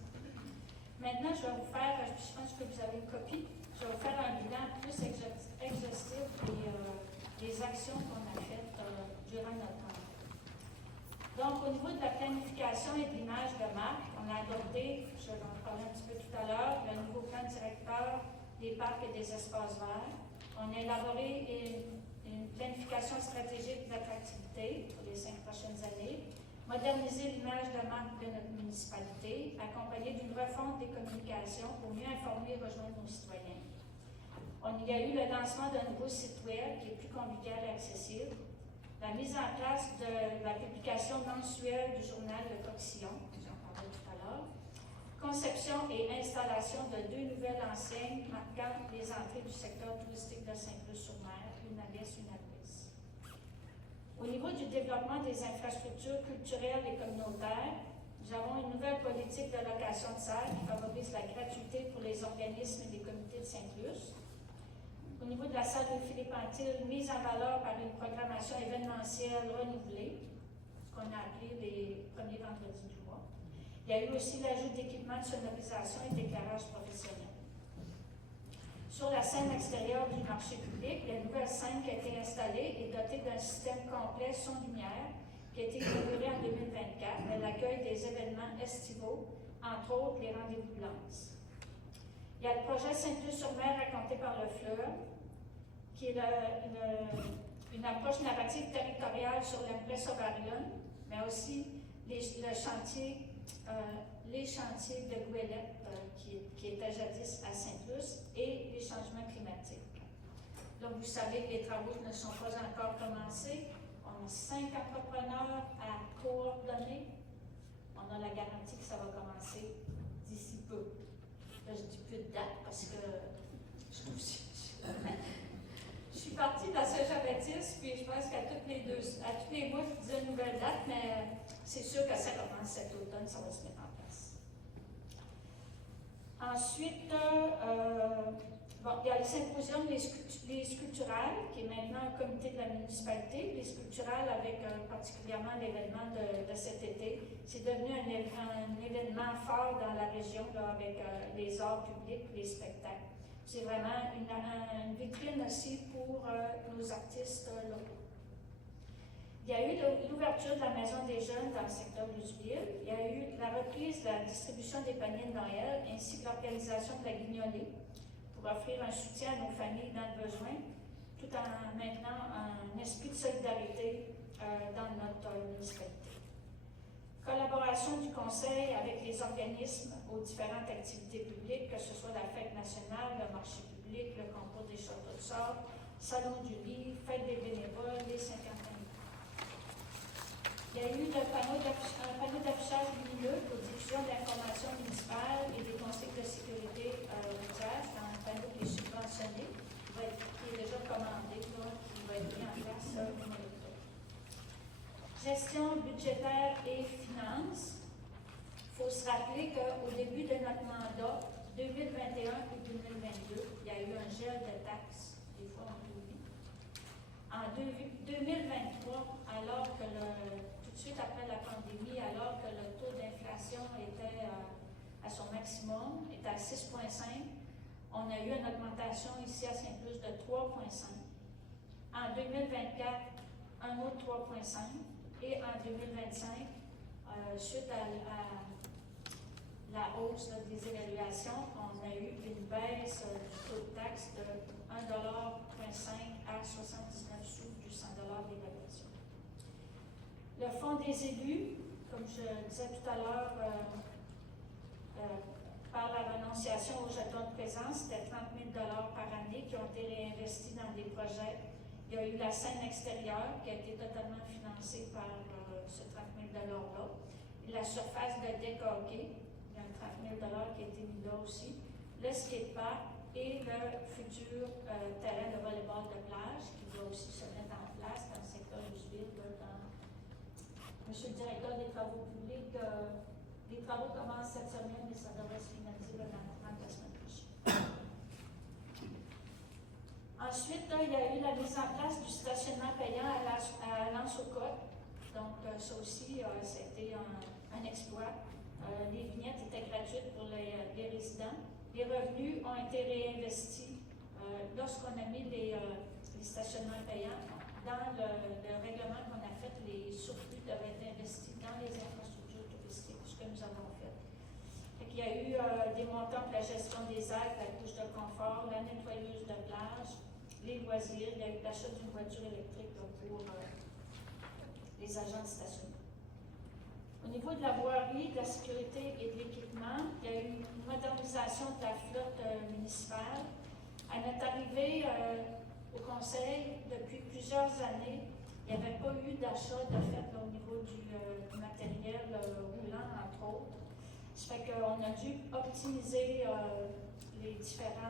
Maintenant, je vais vous faire, je pense que vous avez une copie, je vais vous faire un bilan plus exhaustif des actions qu'on a faites durant notre temps. Donc, au niveau de la planification et de l'image de marque, on a adopté, je vais en parler un petit peu tout à l'heure, le nouveau plan directeur des parcs et des espaces verts. On a élaboré une planification stratégique d'attractivité pour les 5 prochaines années, moderniser l'image de marque de notre municipalité, accompagné d'une refonte des communications pour mieux informer et rejoindre nos citoyens. Il y a eu le lancement d'un nouveau site web qui est plus convivial et accessible, la mise en place de la publication mensuelle du journal Le Coxillon, j'en parlais tout à l'heure, conception et installation de 2 nouvelles enseignes marquant les entrées du secteur touristique de Saint-Luce-sur-Mer, une à l'est, une à l'ouest. Au niveau du développement des infrastructures culturelles et communautaires, nous avons une nouvelle politique de location de salles qui favorise la gratuité pour les organismes et les comités de Saint-Luce. Au niveau de la salle de Philippe Antil, mise en valeur par une programmation événementielle renouvelée, qu'on a appelé les premiers vendredis du mois. Il y a eu aussi l'ajout d'équipements de sonorisation et d'éclairage professionnel. Sur la scène extérieure du marché public, la nouvelle scène qui a été installée est dotée d'un système complet son-lumière qui a été inauguré en 2024. Elle accueille des événements estivaux, entre autres les rendez-vous de lance. Il y a le projet Saint-Luce-sur-Mer raconté par le fleuve, qui est une approche narrative territoriale sur l'impressorium, mais aussi les chantiers de Goélette qui étaient jadis à Saint-Luce et les changements climatiques. Donc, vous savez que les travaux ne sont pas encore commencés. On a 5 entrepreneurs à coordonner. On a la garantie que ça va commencer d'ici peu. là, je dis plus de date parce que je suis partie de la Saint-Jean-Baptiste, puis je pense qu'à tous les mois, je disais une nouvelle date, mais c'est sûr que ça commence cet automne, ça va se mettre en place. Ensuite, il y a le symposium Les Sculpturales, qui est maintenant un comité de la municipalité. Les Sculpturales, avec particulièrement l'événement de cet été, c'est devenu un événement fort dans la région, là, avec les arts publics, les spectacles. C'est vraiment une vitrine aussi pour nos artistes locaux. Il y a eu l'ouverture de la Maison des Jeunes dans le secteur d'Useville. Il y a eu la reprise de la distribution des paniers de Noël, ainsi que l'organisation de la guignolée, pour offrir un soutien à nos familles dans le besoin, tout en maintenant un esprit de solidarité dans notre municipalité. Collaboration du Conseil avec les organismes aux différentes activités publiques, que ce soit la fête nationale, le marché public, le concours des châteaux de sable, Salon du livre, fête des bénévoles, les 50 ans. Il y a eu un panneau d'affichage lumineux pour diffusion d'informations municipales et des conseils de sécurité routière. C'est un panneau qui est subventionné, qui est déjà commandé, donc qui va être mis en place au mois d'octobre. Gestion budgétaire et finances. Il faut se rappeler qu'au début de notre mandat, 2021 et 2022, il y a eu un gel de taxes, des fois on oublie. En 2023, alors que tout de suite après la pandémie, alors que le taux d'inflation était à son maximum, était à 6,5, on a eu une augmentation ici à Saint-Plus de 3,5. En 2024, un autre 3,5. Et en 2025, suite à la hausse des évaluations, on a eu une baisse du taux de taxe de 1,5 à 79 sous du 100 d'évaluation. Le fonds des élus, comme je disais tout à l'heure, par la renonciation au jeton de présence, c'était 30 000 par année qui ont été réinvestis dans des projets. Il y a eu la scène extérieure qui a été totalement financée par ce 30 000 $-là. La surface de deck hockey, il y a un 30 000 qui a été mis là aussi. Le skatepark et le futur terrain de volleyball de plage qui va aussi se mettre en place dans le secteur d'Useville. Monsieur le directeur des travaux publics, les travaux commencent cette semaine, mais ça devrait se finaliser dans la semaine prochaine. Ensuite, il y a eu la mise en place du stationnement payant à Lens-aux-Côtes. Donc, ça aussi, ça a été un exploit. Les vignettes étaient gratuites pour les résidents. Les revenus ont été réinvestis lorsqu'on a mis les stationnements payants. Dans le règlement qu'on a fait, les surplus devaient être investis dans les infrastructures touristiques, ce que nous avons fait. Il y a eu des montants pour la gestion des aides, la couche de confort, la nettoyeuse de plage, les loisirs. Il y a eu l'achat d'une voiture électrique pour les agents de stationnement. Au niveau de la voirie, de la sécurité et de l'équipement, il y a eu une modernisation de la flotte municipale. À notre arrivée au conseil, depuis plusieurs années, il n'y avait pas eu d'achat de fait au niveau du matériel roulant, entre autres. Ça fait qu'on a dû optimiser les différentes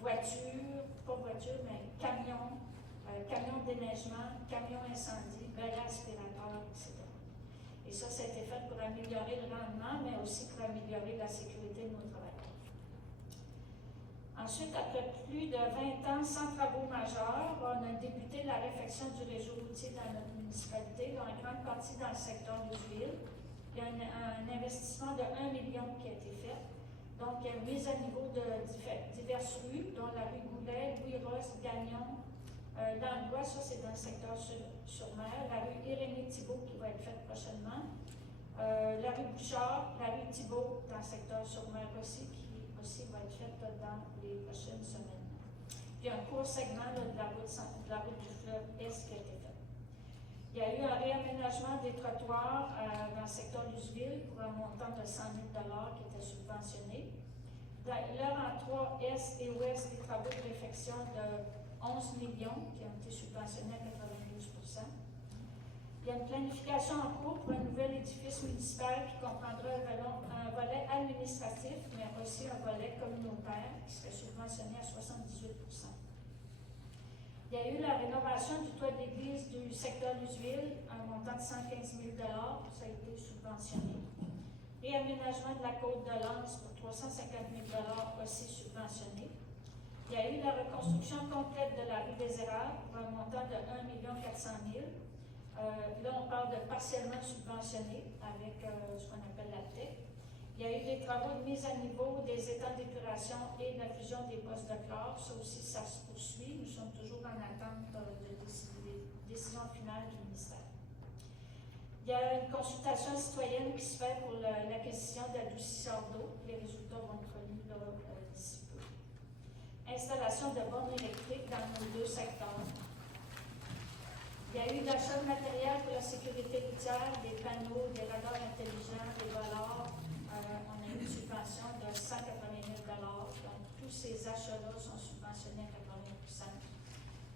voitures, pas voitures, mais camions, camions de déneigement, camions incendie, balais aspirateurs, etc. Et ça a été fait pour améliorer le rendement, mais aussi pour améliorer la sécurité de nos travailleurs. Ensuite, après plus de 20 ans sans travaux majeurs, on a débuté la réfection du réseau routier dans notre municipalité, en grande partie dans le secteur d'Useville. Il y a un investissement de 1 million qui a été fait. Donc, il y a une mise à niveau de diverses rues, dont la rue Goulet, Louis-Ross, Gagnon, l'Angois, ça c'est dans le secteur sur mer, la rue Irénée-Thibault qui va être faite prochainement, la rue Bouchard, la rue Thibault dans le secteur sur mer aussi, qui aussi va être faite dans les prochaines semaines. Puis un court segment de la route du fleuve Est qui a été fait. Il y a eu un réaménagement des trottoirs dans le secteur d'Useville pour un montant de 100 000 $ qui était subventionné. Là, en 3 Est et Ouest, des travaux de réfection de 11 millions qui ont été subventionnés à 92 %. Il y a une planification en cours pour un nouvel édifice municipal qui comprendra un volet administratif, mais aussi un volet communautaire qui serait subventionné à 78 %. Il y a eu la rénovation du toit de l'église du secteur Luseville, un montant de 115 000 $, ça a été subventionné. Réaménagement de la côte de Lens pour 350 000 $, aussi subventionné. Il y a eu la reconstruction complète de la rue des Érables pour un montant de 1 400 000 $. Là, on parle de partiellement subventionné avec ce qu'on appelle la TEC. Il y a eu des travaux de mise à niveau des étangs d'épuration et de la fusion des postes de chlore. Ça aussi, ça se poursuit. Nous sommes toujours en attente de décision finale du ministère. Il y a une consultation citoyenne qui se fait pour l'acquisition d'adoucisseurs d'eau. Les résultats vont être connus d'ici peu. Installation de bornes électriques dans nos 2 secteurs. Il y a eu l'achat de matériel pour la sécurité routière, des panneaux, des radars intelligents, des voleurs. On a eu une subvention de 180 000 $. Donc, tous ces achats-là sont subventionnés à 80 %.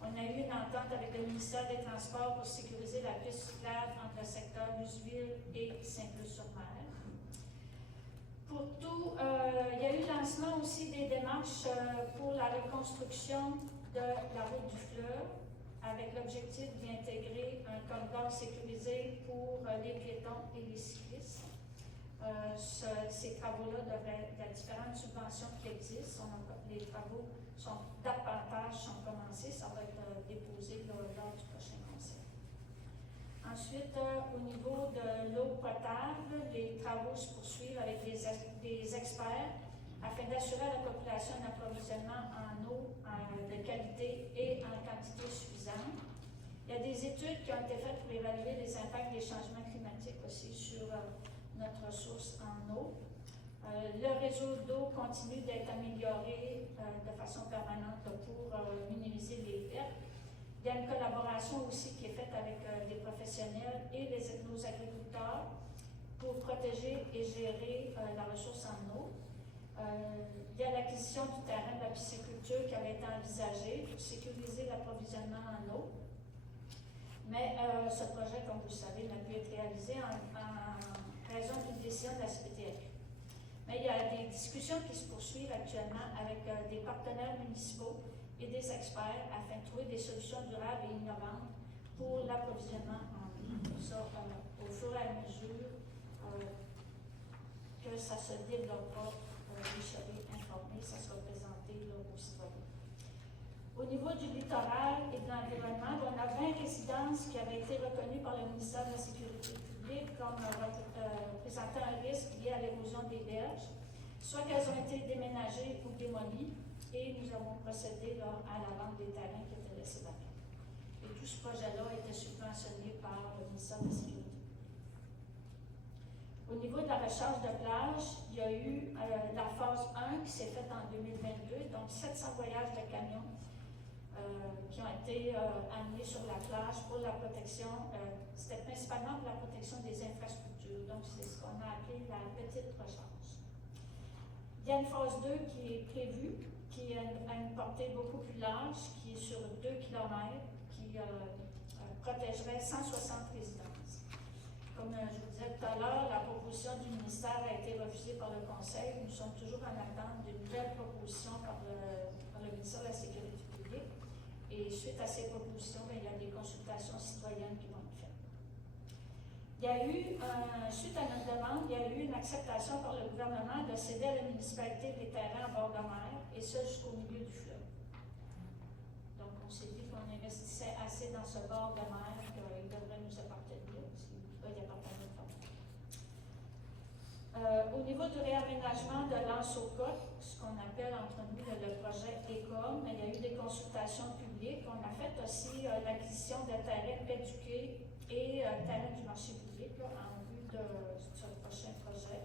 On a eu une entente avec le ministère des Transports pour sécuriser la piste cyclable entre le secteur Luseville et Saint-Plus-sur-Mer. Pour tout, il y a eu le lancement aussi des démarches pour la reconstruction de la route du fleuve, avec l'objectif d'y intégrer un corridor sécurisé pour les piétons et les cyclistes. Ces travaux-là devraient, il y a différentes subventions qui existent. Les travaux d'appartage sont commencés, ça va être déposé lors du prochain conseil. Ensuite, au niveau de l'eau potable, les travaux se poursuivent avec des experts afin d'assurer à la population un approvisionnement en eau de qualité et en quantité suffisante. Il y a des études qui ont été faites pour évaluer les impacts des changements climatiques aussi sur notre ressource en eau. Le réseau d'eau continue d'être amélioré de façon permanente pour minimiser les pertes. Il y a une collaboration aussi qui est faite avec des professionnels et nos agriculteurs pour protéger et gérer la ressource en eau. Il y a l'acquisition du terrain de la pisciculture qui avait été envisagée pour sécuriser l'approvisionnement en eau. Mais ce projet, comme vous le savez, n'a pu être réalisé en raison d'une décision de la CPTQ. Mais il y a des discussions qui se poursuivent actuellement avec des partenaires municipaux et des experts afin de trouver des solutions durables et innovantes pour l'approvisionnement en eau. Ça, au fur et à mesure que ça se développera, vous serez informés, ça sera présenté aux citoyens. Au niveau du littoral et de l'environnement, on a 20 résidences qui avaient été reconnues par le ministère de la Sécurité publique comme présentant un risque lié à l'érosion des berges, soit qu'elles ont été déménagées ou démolies, et nous avons procédé à la vente des terrains qui étaient laissés vacants. Et tout ce projet-là a été subventionné par le ministère de la Sécurité. Au niveau de la recharge de plage, il y a eu la phase 1 qui s'est faite en 2022, donc 700 voyages de camions qui ont été amenés sur la plage pour la protection. C'était principalement pour la protection des infrastructures, donc c'est ce qu'on a appelé la petite recharge. Il y a une phase 2 qui est prévue, qui a une portée beaucoup plus large, qui est sur 2 km, qui protégerait 160 résidences. Comme je vous disais tout à l'heure, la proposition du ministère a été refusée par le Conseil. Nous sommes toujours en attente d'une nouvelle proposition par le ministère de la Sécurité publique. Et suite à ces propositions, il y a des consultations citoyennes qui vont être faites. Il y a eu, suite à notre demande, il y a eu une acceptation par le gouvernement de céder à la municipalité des terrains à bord de mer, et ce jusqu'au milieu du fleuve. Donc, on s'est dit qu'on investissait assez dans ce bord de mer qu'il devrait nous appartenir. Au niveau du réaménagement de l'Anse-aux-Côtes, ce qu'on appelle entre nous le projet ECOM, il y a eu des consultations publiques. On a fait aussi l'acquisition de terrains Péduquet et terrains du marché public en vue de ce prochain projet.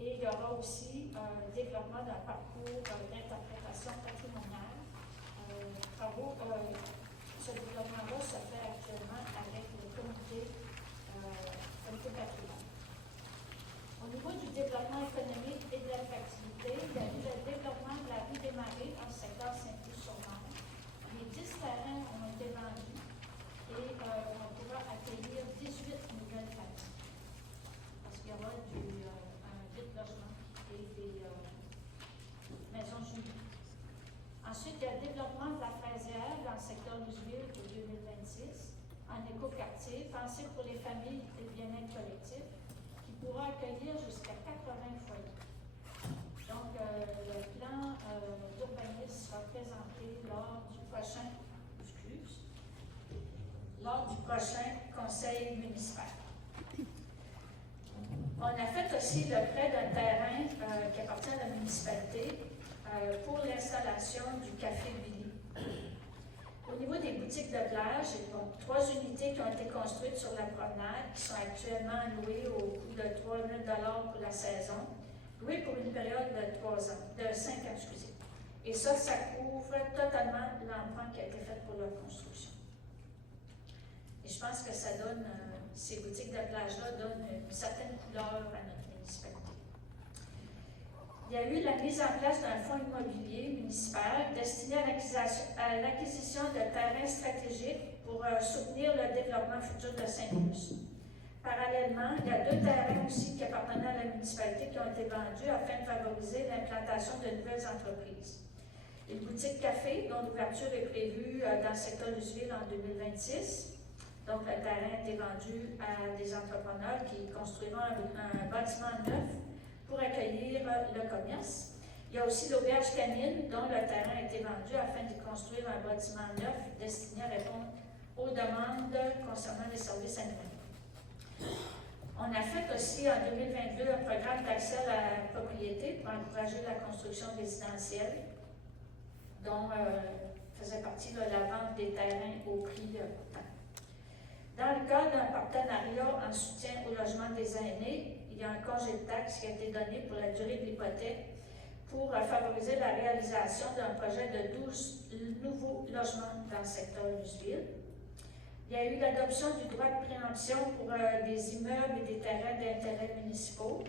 Et il y aura aussi un développement d'un parcours d'interprétation patrimoniale. Ce développement-là se fait actuellement avec le comité patrimoine. Au niveau du développement économique et de l'attractivité, il y a eu le développement de la rue des Marais dans le secteur Saint-Plus-sur-Mer. Les 10 terrains ont été vendus et on pourra accueillir 18 le développement de la fraisière dans le secteur Louisville pour 2026, en écoquartier, pensé pour les familles et le bien-être collectif, qui pourra accueillir jusqu'à 80 foyers. Donc, le plan d'urbanisme sera présenté lors du prochain conseil municipal. On a fait aussi le prêt d'un terrain qui appartient à la municipalité pour l'installation du Café Billy. Au niveau des boutiques de plage, il y a 3 unités qui ont été construites sur la promenade, qui sont actuellement louées au coût de 3 000 $ pour la saison, louées pour une période de 5 ans, excusez. Et ça couvre totalement l'emprunt qui a été fait pour leur construction. Et je pense que ça donne, ces boutiques de plage-là donnent une certaine couleur à notre municipalité. Il y a eu la mise en place d'un fonds immobilier municipal destiné à l'acquisition de terrains stratégiques pour soutenir le développement futur de Saint-Luce. Parallèlement, il y a 2 terrains aussi qui appartenaient à la municipalité qui ont été vendus afin de favoriser l'implantation de nouvelles entreprises. Une boutique café dont l'ouverture est prévue dans le secteur Louisville en 2026. Donc, le terrain a été vendu à des entrepreneurs qui construiront un bâtiment neuf pour accueillir le commerce. Il y a aussi l'auberge canine dont le terrain a été vendu afin de construire un bâtiment neuf destiné à répondre aux demandes concernant les services animaux. On a fait aussi en 2022 un programme d'accès à la propriété pour encourager la construction résidentielle, dont faisait partie de la vente des terrains au prix coûtant. Dans le cadre d'un partenariat en soutien au logement des aînés, il y a un congé de taxe qui a été donné pour la durée de l'hypothèque pour favoriser la réalisation d'un projet de 12 nouveaux logements dans le secteur Louisville. Il y a eu l'adoption du droit de préemption pour des immeubles et des terrains d'intérêt municipaux.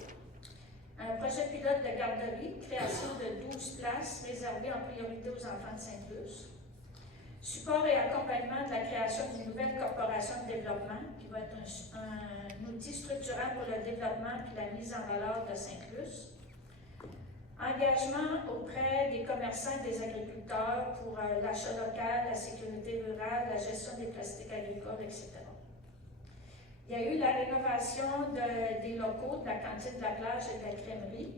Un projet pilote de garderie, création de 12 places réservées en priorité aux enfants de Saint-Luce. Support et accompagnement de la création d'une nouvelle corporation de développement qui va être un outil structurant pour le développement et la mise en valeur de Saint-Luce. Engagement auprès des commerçants et des agriculteurs pour l'achat local, la sécurité rurale, la gestion des plastiques agricoles, etc. Il y a eu la rénovation des locaux de la cantine de la plage et de la crèmerie,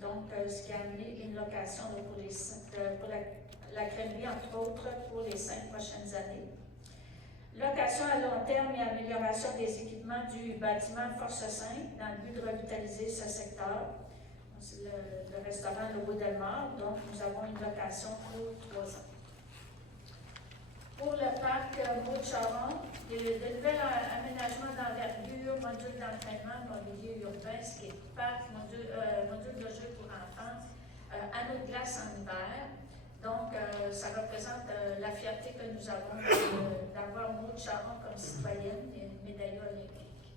donc ce qui a amené une location pour la crèmerie, entre autres, pour les 5 prochaines années. Location à long terme et amélioration des équipements du bâtiment Force 5 dans le but de revitaliser ce secteur. C'est le restaurant Le Beau Delmar, donc nous avons une location pour 3 ans. Pour le parc Maud-Charon, il y a de nouveaux aménagements d'envergure, module d'entraînement, mobilier urbain, skatepark, module de jeu pour enfants, anneau de glace en hiver. Donc, ça représente la fierté que nous avons d'avoir Maud-Charon comme citoyenne et une médaille olympique.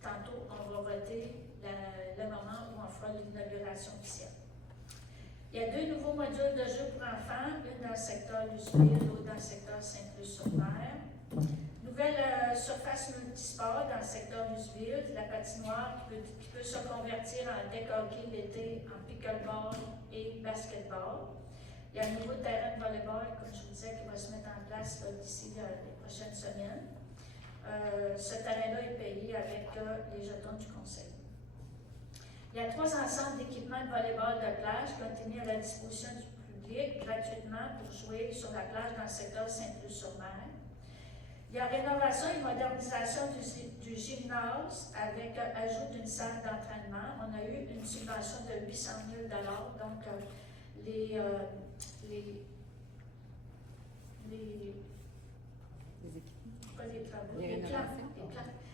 Tantôt, on va voter le moment où on fera l'inauguration officielle. Il y a 2 nouveaux modules de jeux pour enfants, une dans le secteur Louisville, l'autre dans le secteur Saint-Luce-sur-Mer. Nouvelle surface multisport dans le secteur Louisville, la patinoire qui peut se convertir en deck hockey l'été, en pickleball et basketball. Il y a un nouveau terrain de volleyball, comme je vous disais, qui va se mettre en place d'ici les prochaines semaines. Ce terrain-là est payé avec les jetons du conseil. Il y a 3 ensembles d'équipements de volleyball de plage qui ont été mis à la disposition du public gratuitement pour jouer sur la plage dans le secteur Saint-Luce-sur-Mer. Il y a rénovation et modernisation du gymnase avec ajout d'une salle d'entraînement. On a eu une subvention de 800 000 $, donc les plans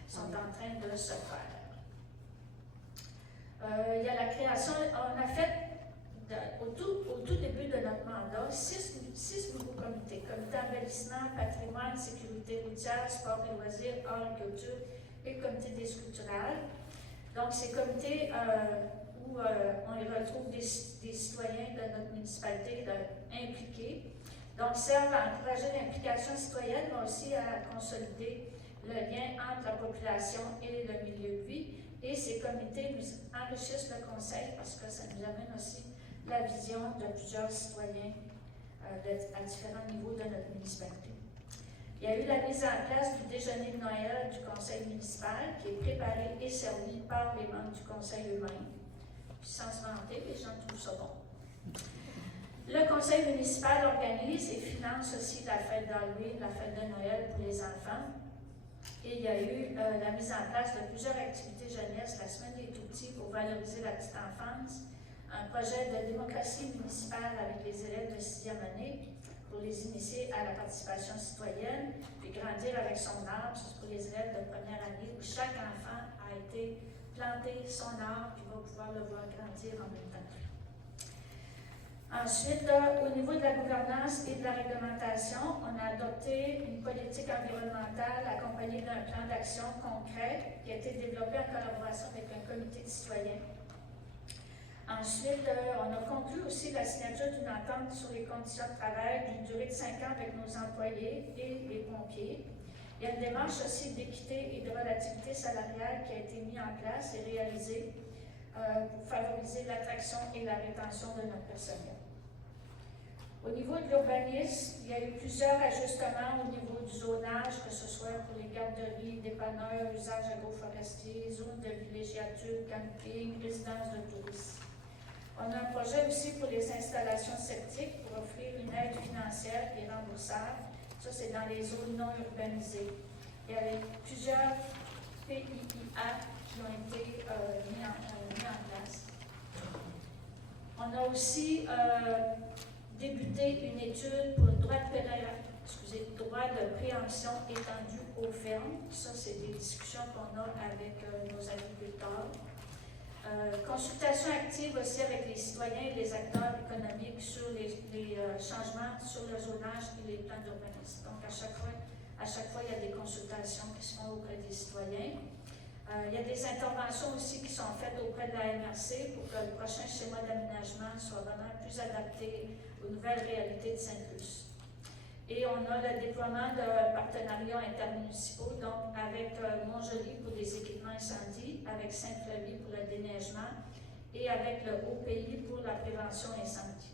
sont en train de se faire. Il y a la création, on a fait au tout début de notre mandat 6 nouveaux comités. Comité embellissement, patrimoine, sécurité routière, sport et loisirs, art et culture et comité des culturels. Donc, ces comités où on y retrouve des citoyens de notre municipalité impliqués. Donc, servent à encourager l'implication citoyenne, mais aussi à consolider le lien entre la population et le milieu de vie. Et ces comités nous enrichissent le conseil parce que ça nous amène aussi la vision de plusieurs citoyens à différents niveaux de notre municipalité. Il y a eu la mise en place du déjeuner de Noël du conseil municipal qui est préparé et servi par les membres du conseil eux-mêmes. Puis sans se vanter, les gens trouvent ça bon. Le conseil municipal organise et finance aussi la fête d'Halloween, la fête de Noël pour les enfants. Et il y a eu la mise en place de plusieurs activités jeunesse, la semaine des tout-petits pour valoriser la petite enfance, un projet de démocratie municipale avec les élèves de 6e année pour les initier à la participation citoyenne, puis grandir avec son arbre, c'est pour les élèves de première année où chaque enfant a été planté son arbre puis va pouvoir le voir grandir en même temps. Ensuite, au niveau de la gouvernance et de la réglementation, on a adopté une politique environnementale accompagnée d'un plan d'action concret qui a été développé en collaboration avec un comité de citoyens. Ensuite, on a conclu aussi la signature d'une entente sur les conditions de travail d'une durée de 5 ans avec nos employés et les pompiers. Il y a une démarche aussi d'équité et de relativité salariale qui a été mise en place et réalisée pour favoriser l'attraction et la rétention de notre personnel. Au niveau de l'urbanisme, il y a eu plusieurs ajustements au niveau du zonage, que ce soit pour les garderies, dépanneurs, usages agroforestiers, zones de villégiature, camping, résidences de touristes. On a un projet aussi pour les installations septiques pour offrir une aide financière et remboursable. Ça, c'est dans les zones non urbanisées. Il y avait plusieurs PIIA qui ont été mis en place. On a aussi débuté une étude pour le droit de préemption étendu aux fermes. Ça, c'est des discussions qu'on a avec nos agriculteurs. Consultation active aussi avec les citoyens et les acteurs économiques sur les changements sur le zonage et les plans d'urbanisme. Donc, à chaque fois, il y a des consultations qui se font auprès des citoyens. Il y a des interventions aussi qui sont faites auprès de la MRC pour que le prochain schéma d'aménagement soit vraiment plus adapté aux nouvelles réalités de Sainte-Luce. Et on a le déploiement de partenariats intermunicipaux, donc avec Montjoly pour les équipements incendie, avec Sainte-Flavie pour le déneigement et avec le Haut-Pays pour la prévention incendie.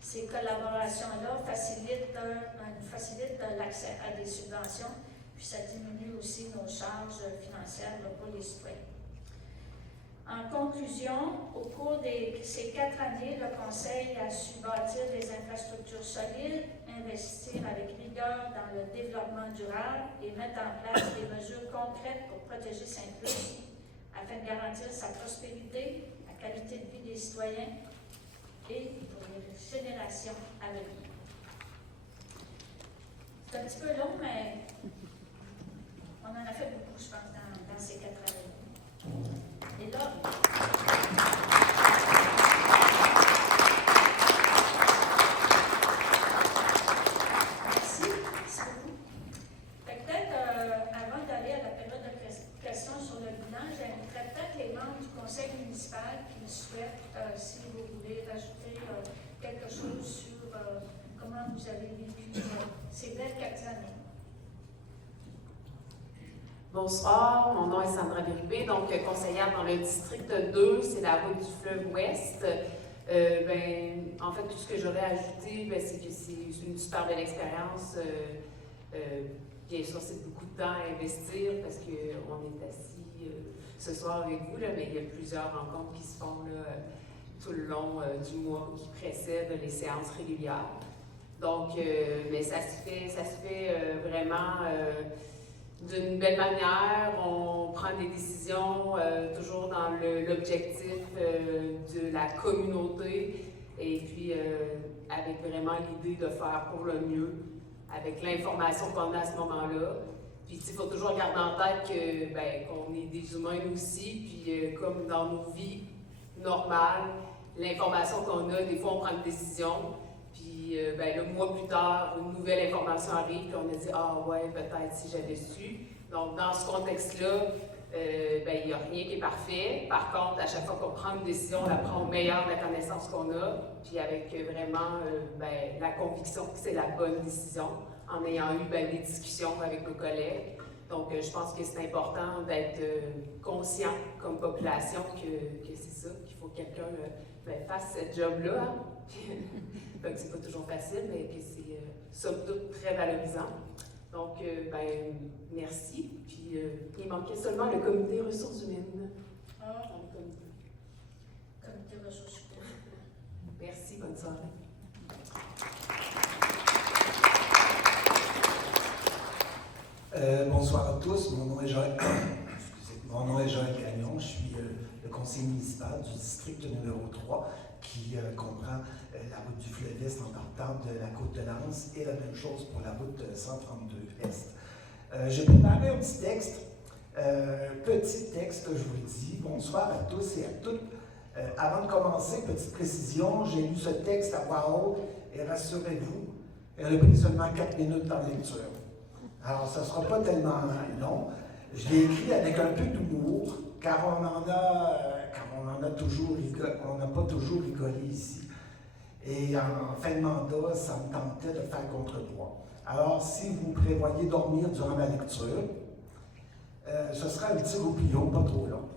Ces collaborations-là facilitent l'accès à des subventions, puis ça diminue aussi nos charges financières pour les citoyens. En conclusion, au cours de ces 4 années, le Conseil a su bâtir des infrastructures solides, investir avec rigueur dans le développement durable et mettre en place des mesures concrètes pour protéger Sainte-Luce afin de garantir sa prospérité, la qualité de vie des citoyens et pour les générations à venir. C'est un petit peu long, mais on en a fait beaucoup, je pense, dans ces 4 années. Et là, merci beaucoup. Peut-être, avant d'aller à la période de questions sur le bilan, j'inviterais peut-être les membres du conseil municipal qui souhaitent, si vous voulez, rajouter quelque chose sur comment vous avez vécu ces belles 4 années. Bonsoir, mon nom est Sandra Bérubé, donc conseillère dans le district 2, c'est la route du fleuve ouest. En fait, tout ce que j'aurais ajouté, c'est que c'est une super belle expérience. Bien sûr, c'est beaucoup de temps à investir parce qu'on est assis ce soir avec vous, là, mais il y a plusieurs rencontres qui se font là, tout le long du mois qui précèdent les séances régulières. Donc, mais ça se fait vraiment d'une belle manière. On prend des décisions toujours dans l'objectif de la communauté et puis avec vraiment l'idée de faire pour le mieux, avec l'information qu'on a à ce moment-là. Puis il faut toujours garder en tête qu'on est des humains aussi, puis comme dans nos vies normales, l'information qu'on a, des fois on prend une décision, puis le mois plus tard, une nouvelle information arrive, puis on a dit « Ah ouais, peut-être si j'avais su ». Donc dans ce contexte-là, il n'y a rien qui est parfait. Par contre, à chaque fois qu'on prend une décision, on la prend au meilleur de la connaissance qu'on a, puis avec vraiment la conviction que c'est la bonne décision, en ayant eu des discussions avec nos collègues. Donc, je pense que c'est important d'être conscient comme population que c'est ça, qu'il faut que quelqu'un fasse ce job-là. Hein. Fait que c'est pas toujours facile, mais que c'est somme toute très valorisant. Donc, merci. Puis, il manquait seulement le comité ressources humaines. Dans le comité. Comité ressources humaines. Merci, bonne soirée. Bonsoir à tous, mon nom est Joël Gagnon, je suis le conseiller municipal du district numéro 3 qui comprend la route du fleuve Est en partant de la côte de Lens et la même chose pour la route 132 Est. J'ai préparé un petit texte, je vous le dis. Bonsoir à tous et à toutes. Avant de commencer, petite précision, j'ai lu ce texte à voix haute et rassurez-vous, elle a pris seulement 4 minutes dans la lecture. Alors, ça ne sera pas tellement long. Je l'ai écrit avec un peu d'humour, car on n'a pas toujours rigolé ici. Et en fin de mandat, ça me tentait de faire contrepoids. Alors, si vous prévoyez dormir durant la lecture, ce sera un petit roupillon, pas trop long.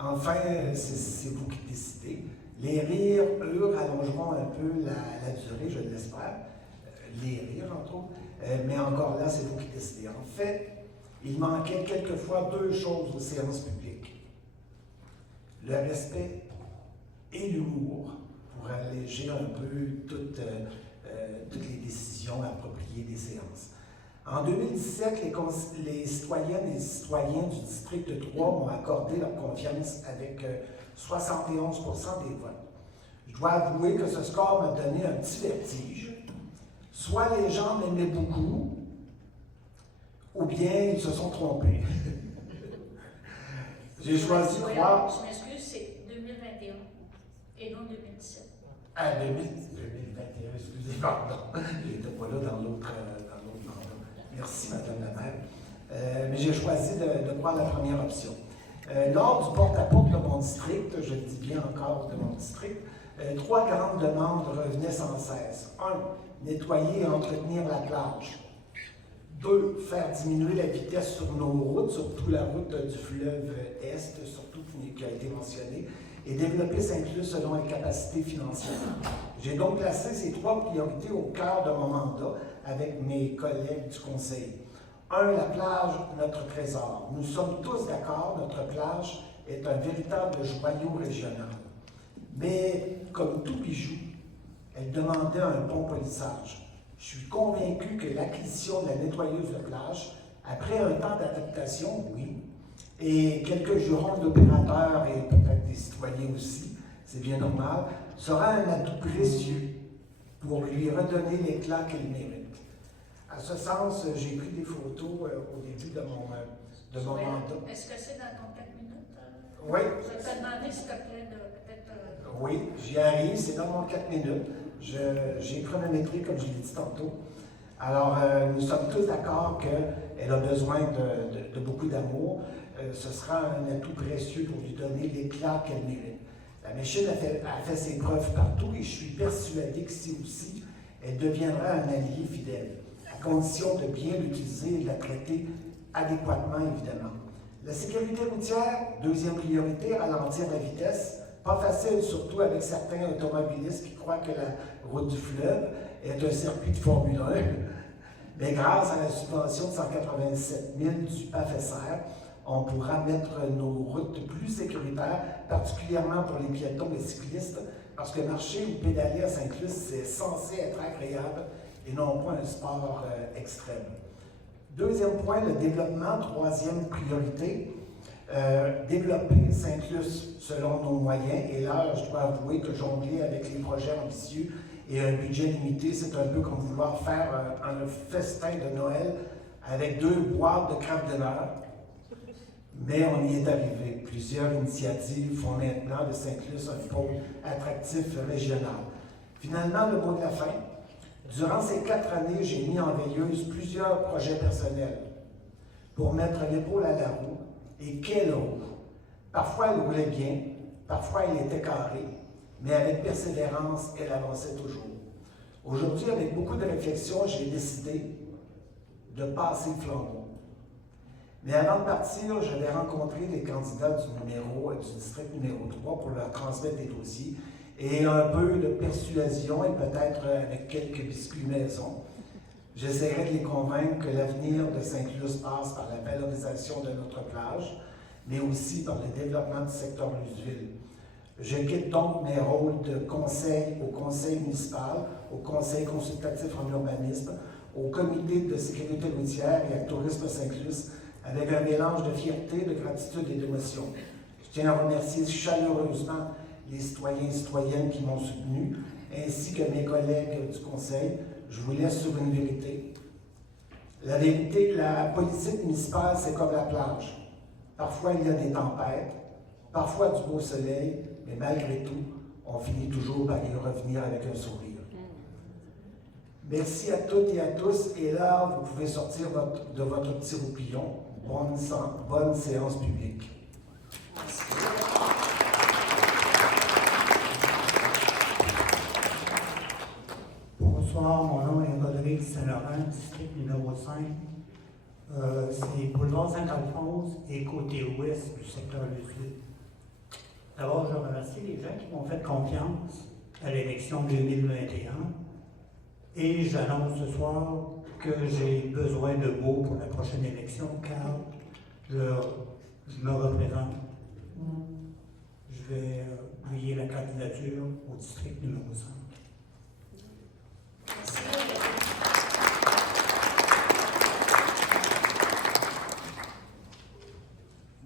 Enfin, c'est vous qui décidez. Les rires, eux, rallongeront un peu la durée, je l'espère. Les rires, entre autres. Mais encore là, c'est vous qui décidez. En fait, il manquait quelquefois 2 choses aux séances publiques. Le respect et l'humour pour alléger un peu toutes les décisions appropriées des séances. En 2017, les citoyennes et citoyens du district 3 m'ont accordé leur confiance avec 71% des votes. Je dois avouer que ce score m'a donné un petit vertige. Soit les gens m'aimaient beaucoup, ou bien ils se sont trompés. J'ai choisi de croire. Je m'excuse, c'est 2021 et non 2017. Ah, 2021, excusez, pardon. Je n'étais pas là dans l'autre mandat. Merci, Madame la maire. Mais j'ai choisi de prendre la première option. Lors du porte-à-porte de mon district, je le dis bien encore de mon district, 3 grandes demandes revenaient sans cesse. 1. Nettoyer et entretenir la plage. 2. Faire diminuer la vitesse sur nos routes, surtout la route du fleuve Est, surtout qui a été mentionnée, et développer Sainte-Luce selon les capacités financières. J'ai donc placé ces 3 priorités au cœur de mon mandat avec mes collègues du Conseil. 1. La plage, notre trésor. Nous sommes tous d'accord, notre plage est un véritable joyau régional. Mais, comme tout bijou, elle demandait un bon polissage. Je suis convaincu que l'acquisition de la nettoyeuse de plage, après un temps d'adaptation, oui, et quelques jurons d'opérateurs et peut-être des citoyens aussi, c'est bien normal, sera un atout précieux pour lui redonner l'éclat qu'elle mérite. À ce sens, j'ai pris des photos au début de mon mandat. Est-ce que c'est dans ton 4 minutes? Oui. Je vais te demander, s'il te plaît, de peut-être... Oui, j'y arrive, c'est dans mon 4 minutes. J'ai chronométré, comme je l'ai dit tantôt. Alors, nous sommes tous d'accord qu'elle a besoin de beaucoup d'amour. Ce sera un atout précieux pour lui donner l'éclat qu'elle mérite. La machine a fait ses preuves partout et je suis persuadé que si aussi, elle deviendra un allié fidèle, à condition de bien l'utiliser et de la traiter adéquatement, évidemment. La sécurité routière, deuxième priorité, ralentir la vitesse. Pas facile, surtout avec certains automobilistes qui croient que la route du fleuve est un circuit de Formule 1. Mais grâce à la subvention de 187 000 du PAFESER, on pourra mettre nos routes plus sécuritaires, particulièrement pour les piétons et cyclistes, parce que marcher ou pédaler à Sainte-Luce, c'est censé être agréable et non pas un sport extrême. Deuxième point, le développement. Troisième priorité. Développer Sainte-Luce selon nos moyens. Et là, je dois avouer que jongler avec les projets ambitieux et un budget limité, c'est un peu comme vouloir faire un festin de Noël avec 2 boîtes de crabe de beurre. Mais on y est arrivé. Plusieurs initiatives font maintenant de Sainte-Luce un pôle attractif régional. Finalement, le mot de la fin. Durant ces 4 années, j'ai mis en veilleuse plusieurs projets personnels pour mettre l'épaule à la roue. Et quelle roue! Parfois, elle roulait bien, parfois, elle était carrée, mais avec persévérance, elle avançait toujours. Aujourd'hui, avec beaucoup de réflexion, j'ai décidé de passer le flambeau. Mais avant de partir, je vais rencontrer les candidats du district numéro 3 pour leur transmettre des dossiers et un peu de persuasion et peut-être avec quelques biscuits maison. J'essaierai de les convaincre que l'avenir de Sainte-Luce passe par la valorisation de notre plage, mais aussi par le développement du secteur Luceville. Je quitte donc mes rôles de conseil au conseil municipal, au conseil consultatif en urbanisme, au comité de sécurité routière et à Tourisme Sainte-Luce, avec un mélange de fierté, de gratitude et d'émotion. Je tiens à remercier chaleureusement les citoyens et citoyennes qui m'ont soutenu, ainsi que mes collègues du conseil. Je vous laisse sur une vérité. La vérité, la politique municipale, c'est comme la plage. Parfois, il y a des tempêtes, parfois du beau soleil, mais malgré tout, on finit toujours par y revenir avec un sourire. Merci à toutes et à tous. Et là, vous pouvez sortir de votre petit roupillon. Bonne séance publique. Bonsoir, mon nom est Rodrigue Saint-Laurent, district numéro 5. C'est boulevard Saint-Alphonse et côté ouest du secteur Luceville. D'abord, je remercie les gens qui m'ont fait confiance à l'élection 2021 et j'annonce ce soir que j'ai besoin de vous pour la prochaine élection car je me représente. Je vais appuyer la candidature au district numéro 5.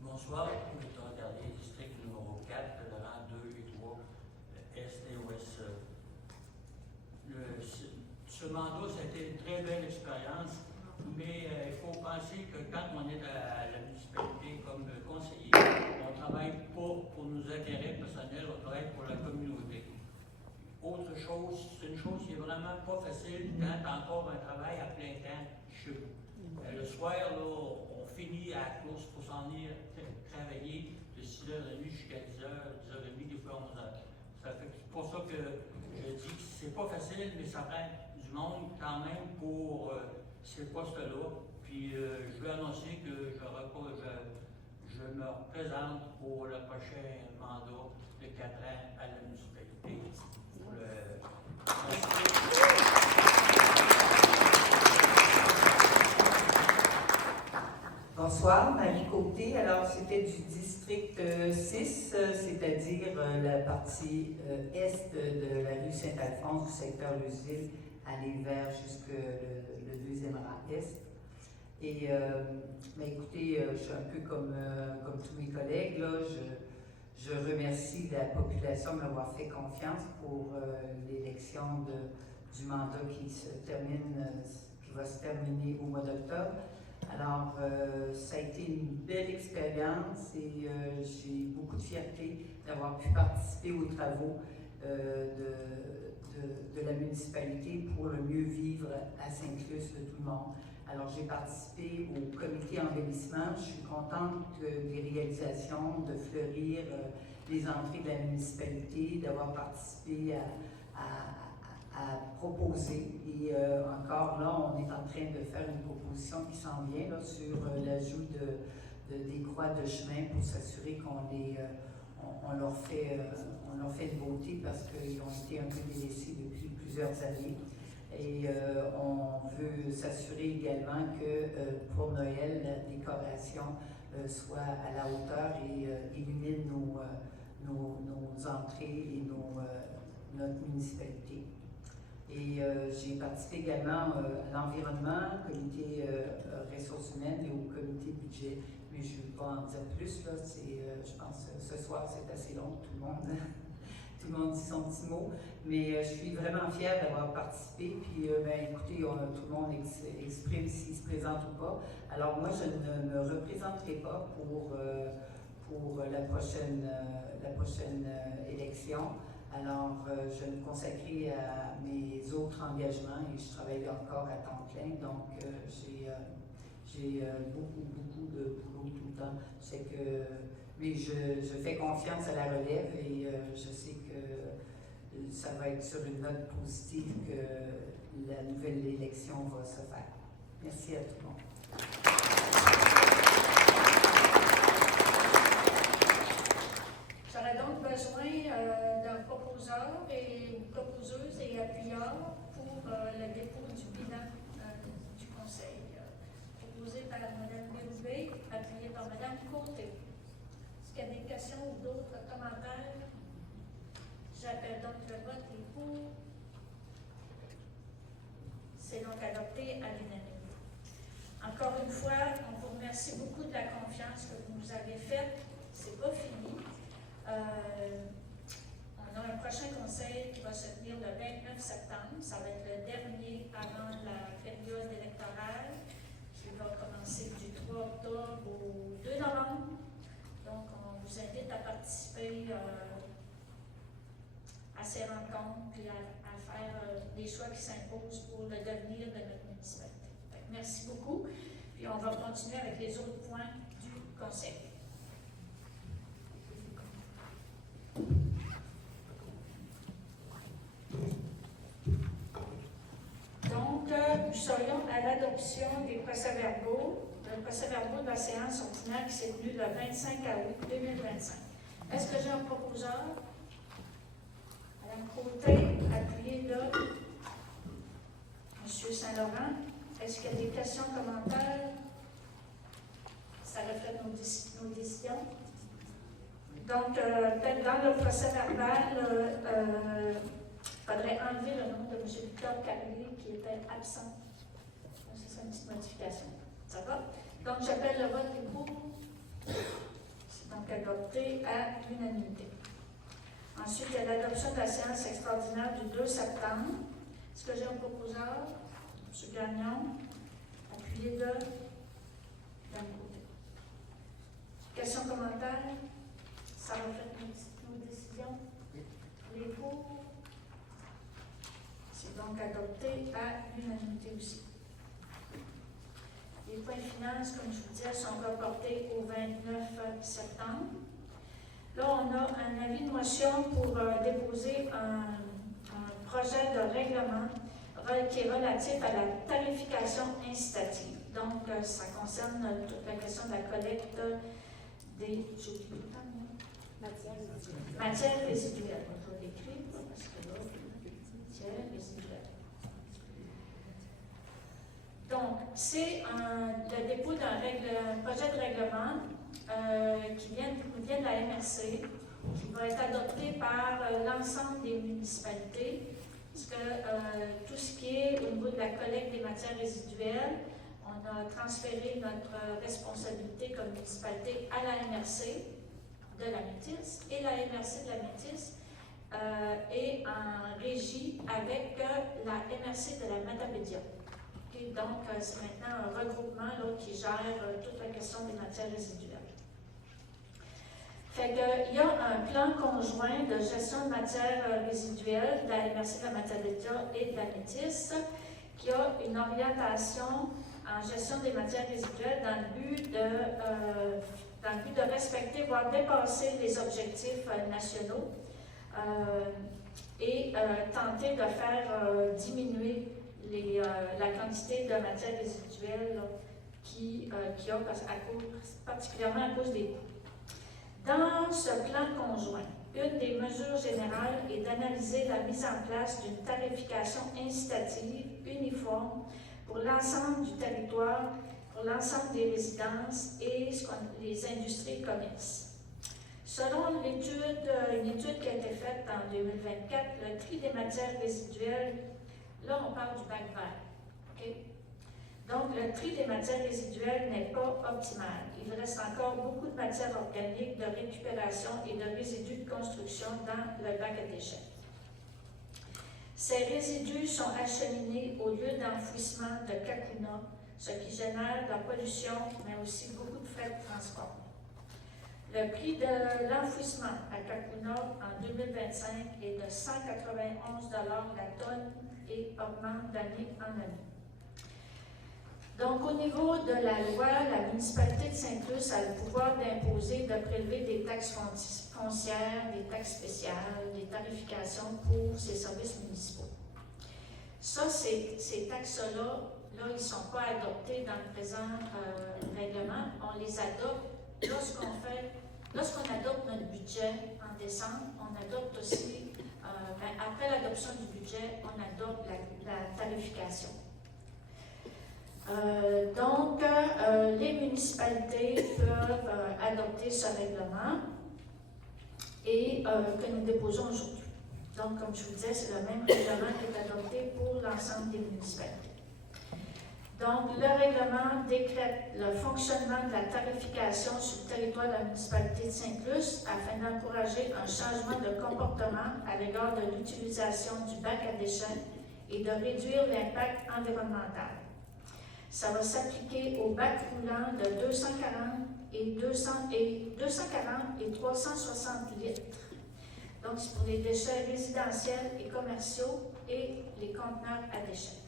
Bonsoir, Victor Carlier, district numéro 4, le rang 2 et 3, Est et Ouest. Ce mandat, ça a été une très belle expérience, mais il faut penser que quand on est à la municipalité comme conseiller, on ne travaille pas pour nos intérêts personnels, on travaille pour la communauté. Autre chose, c'est une chose qui est vraiment pas facile quand tu as encore un travail à plein temps chez vous. Le soir, là, on finit à la course pour s'en ir travailler de 6h30 jusqu'à 10h, 10h30, des fois 11h. C'est pour ça que je dis que c'est pas facile, mais ça prend du monde quand même pour ces postes-là. Puis je veux annoncer que je me représente pour le prochain mandat de 4 ans à la municipalité. Bonsoir, Marie Côté. Alors, c'était du district 6, c'est-à-dire la partie est de la rue Saint-Alphonse, du secteur Luceville, aller vers jusque le deuxième rang est. Et, écoutez, je suis un peu comme tous mes collègues, là, je remercie la population de m'avoir fait confiance pour l'élection du mandat qui va se terminer au mois d'octobre. Alors, ça a été une belle expérience et j'ai beaucoup de fierté d'avoir pu participer aux travaux de la municipalité pour le mieux vivre à Sainte-Luce de tout le monde. Alors, j'ai participé au comité embellissement. Je suis contente des réalisations, de fleurir les entrées de la municipalité, d'avoir participé à proposer. Et encore là, on est en train de faire une proposition qui s'en vient là, sur l'ajout des croix de chemin pour s'assurer qu'on leur fait une beauté parce qu'ils ont été un peu délaissés depuis plusieurs années. Et on veut s'assurer également que pour Noël, la décoration soit à la hauteur et illumine nos entrées et notre municipalité. Et j'ai participé également à l'environnement, au comité ressources humaines et au comité budget. Mais je ne vais pas en dire plus, là, je pense que ce soir c'est assez long, tout le monde dit son petit mot. Mais je suis vraiment fière d'avoir participé. Puis écoutez, tout le monde exprime s'il se présente ou pas. Alors moi, je ne me représenterai pas pour la prochaine élection. Alors, je vais me consacrer à mes autres engagements et je travaille encore à temps plein. Donc, j'ai beaucoup de boulot tout le temps. Mais je fais confiance à la relève et je sais que ça va être sur une note positive que la nouvelle élection va se faire. Merci à tout le monde. J'aurais donc besoin d'un proposeur et proposeuses et appuyants pour le dépôt du bilan du Conseil, proposé par Mme Bérubé, appuyé par Mme Côté. Est-ce qu'il y a des questions ou d'autres commentaires? J'appelle donc le vote et pour. C'est donc adopté à l'unanimité. Encore une fois, on vous remercie beaucoup de la confiance que vous nous avez faite. C'est pas fini. On a un prochain conseil qui va se tenir le 29 septembre. Ça va être le dernier avant la période électorale qui va commencer du 3 octobre au 2 novembre. Donc, on vous invite à participer à ces rencontres et à faire des choix qui s'imposent pour le devenir de notre municipalité. Merci beaucoup. Puis, on va continuer avec les autres points du conseil. Donc, nous serions à l'adoption des procès-verbaux. Le procès-verbaux de la séance ordinaire qui s'est tenue le 25 août 2025. Est-ce que j'ai un proposeur? Madame Côté, appuyée là. Monsieur Saint-Laurent, est-ce qu'il y a des questions, commentaires? Ça reflète nos décisions. Donc, peut-être dans le procès-verbal, il faudrait enlever le nom de M. Victor Carrier qui était absent. C'est ça une petite modification. Ça va? Donc, j'appelle le vote du pour. C'est donc adopté à l'unanimité. Ensuite, il y a l'adoption de la séance extraordinaire du 2 septembre. Est-ce que j'ai un proposeur? M. Gagnon, appuyé de d'un côté. Questions, commentaires? Ça reflète nos décisions? Les pour? C'est donc adopté à l'unanimité aussi. Les points de finances, comme je vous disais, sont reportés au 29 septembre. Là, on a un avis de motion pour déposer un projet de règlement qui est relatif à la tarification incitative. Donc, ça concerne toute la question de la collecte des matières résiduelles. On va l'écrire parce que là, matières résiduelles. Donc, c'est le dépôt d'un projet de règlement qui vient de la MRC, qui va être adopté par l'ensemble des municipalités, parce que tout ce qui est au niveau de la collecte des matières résiduelles, on a transféré notre responsabilité comme municipalité à la MRC de la Métis, et la MRC de la Métis est en régie avec la MRC de la Matapédia. Okay, donc, c'est maintenant un regroupement là, qui gère toute la question des matières résiduelles. Fait que, il y a un plan conjoint de gestion de matières résiduelles de la MRC de la Matapédia et de la Métis qui a une orientation en gestion des matières résiduelles dans le but de respecter, voire dépasser les objectifs nationaux et tenter de faire diminuer la quantité de matières résiduelles qu'il y a, particulièrement à cause des coûts. Dans ce plan conjoint, une des mesures générales est d'analyser la mise en place d'une tarification incitative uniforme pour l'ensemble du territoire, pour l'ensemble des résidences et les industries et commerces. Selon une étude qui a été faite en 2024, le tri des matières résiduelles, là on parle du bac vert. Okay? Donc, le tri des matières résiduelles n'est pas optimal. Il reste encore beaucoup de matières organiques de récupération et de résidus de construction dans le bac à déchets. Ces résidus sont acheminés au lieu d'enfouissement de Kakuna, ce qui génère de la pollution, mais aussi beaucoup de frais de transport. Le prix de l'enfouissement à Kakuna en 2025 est de 191 $ la tonne et augmente d'année en année. Donc, au niveau de la loi, la municipalité de Sainte-Luce a le pouvoir d'imposer, de prélever des taxes foncières, des taxes spéciales, des tarifications pour ses services municipaux. Ça, ces taxes-là, ils ne sont pas adoptés dans le présent règlement. On les adopte lorsqu'on adopte notre budget en décembre. On adopte aussi après l'adoption du budget, on adopte la tarification. Les municipalités peuvent adopter ce règlement et que nous déposons aujourd'hui. Donc, comme je vous disais, c'est le même règlement qui est adopté pour l'ensemble des municipalités. Donc, le règlement décrète le fonctionnement de la tarification sur le territoire de la municipalité de Sainte-Luce afin d'encourager un changement de comportement à l'égard de l'utilisation du bac à déchets et de réduire l'impact environnemental. Ça va s'appliquer aux bacs roulants de 240 et 360 litres. Donc, c'est pour les déchets résidentiels et commerciaux et les conteneurs à déchets.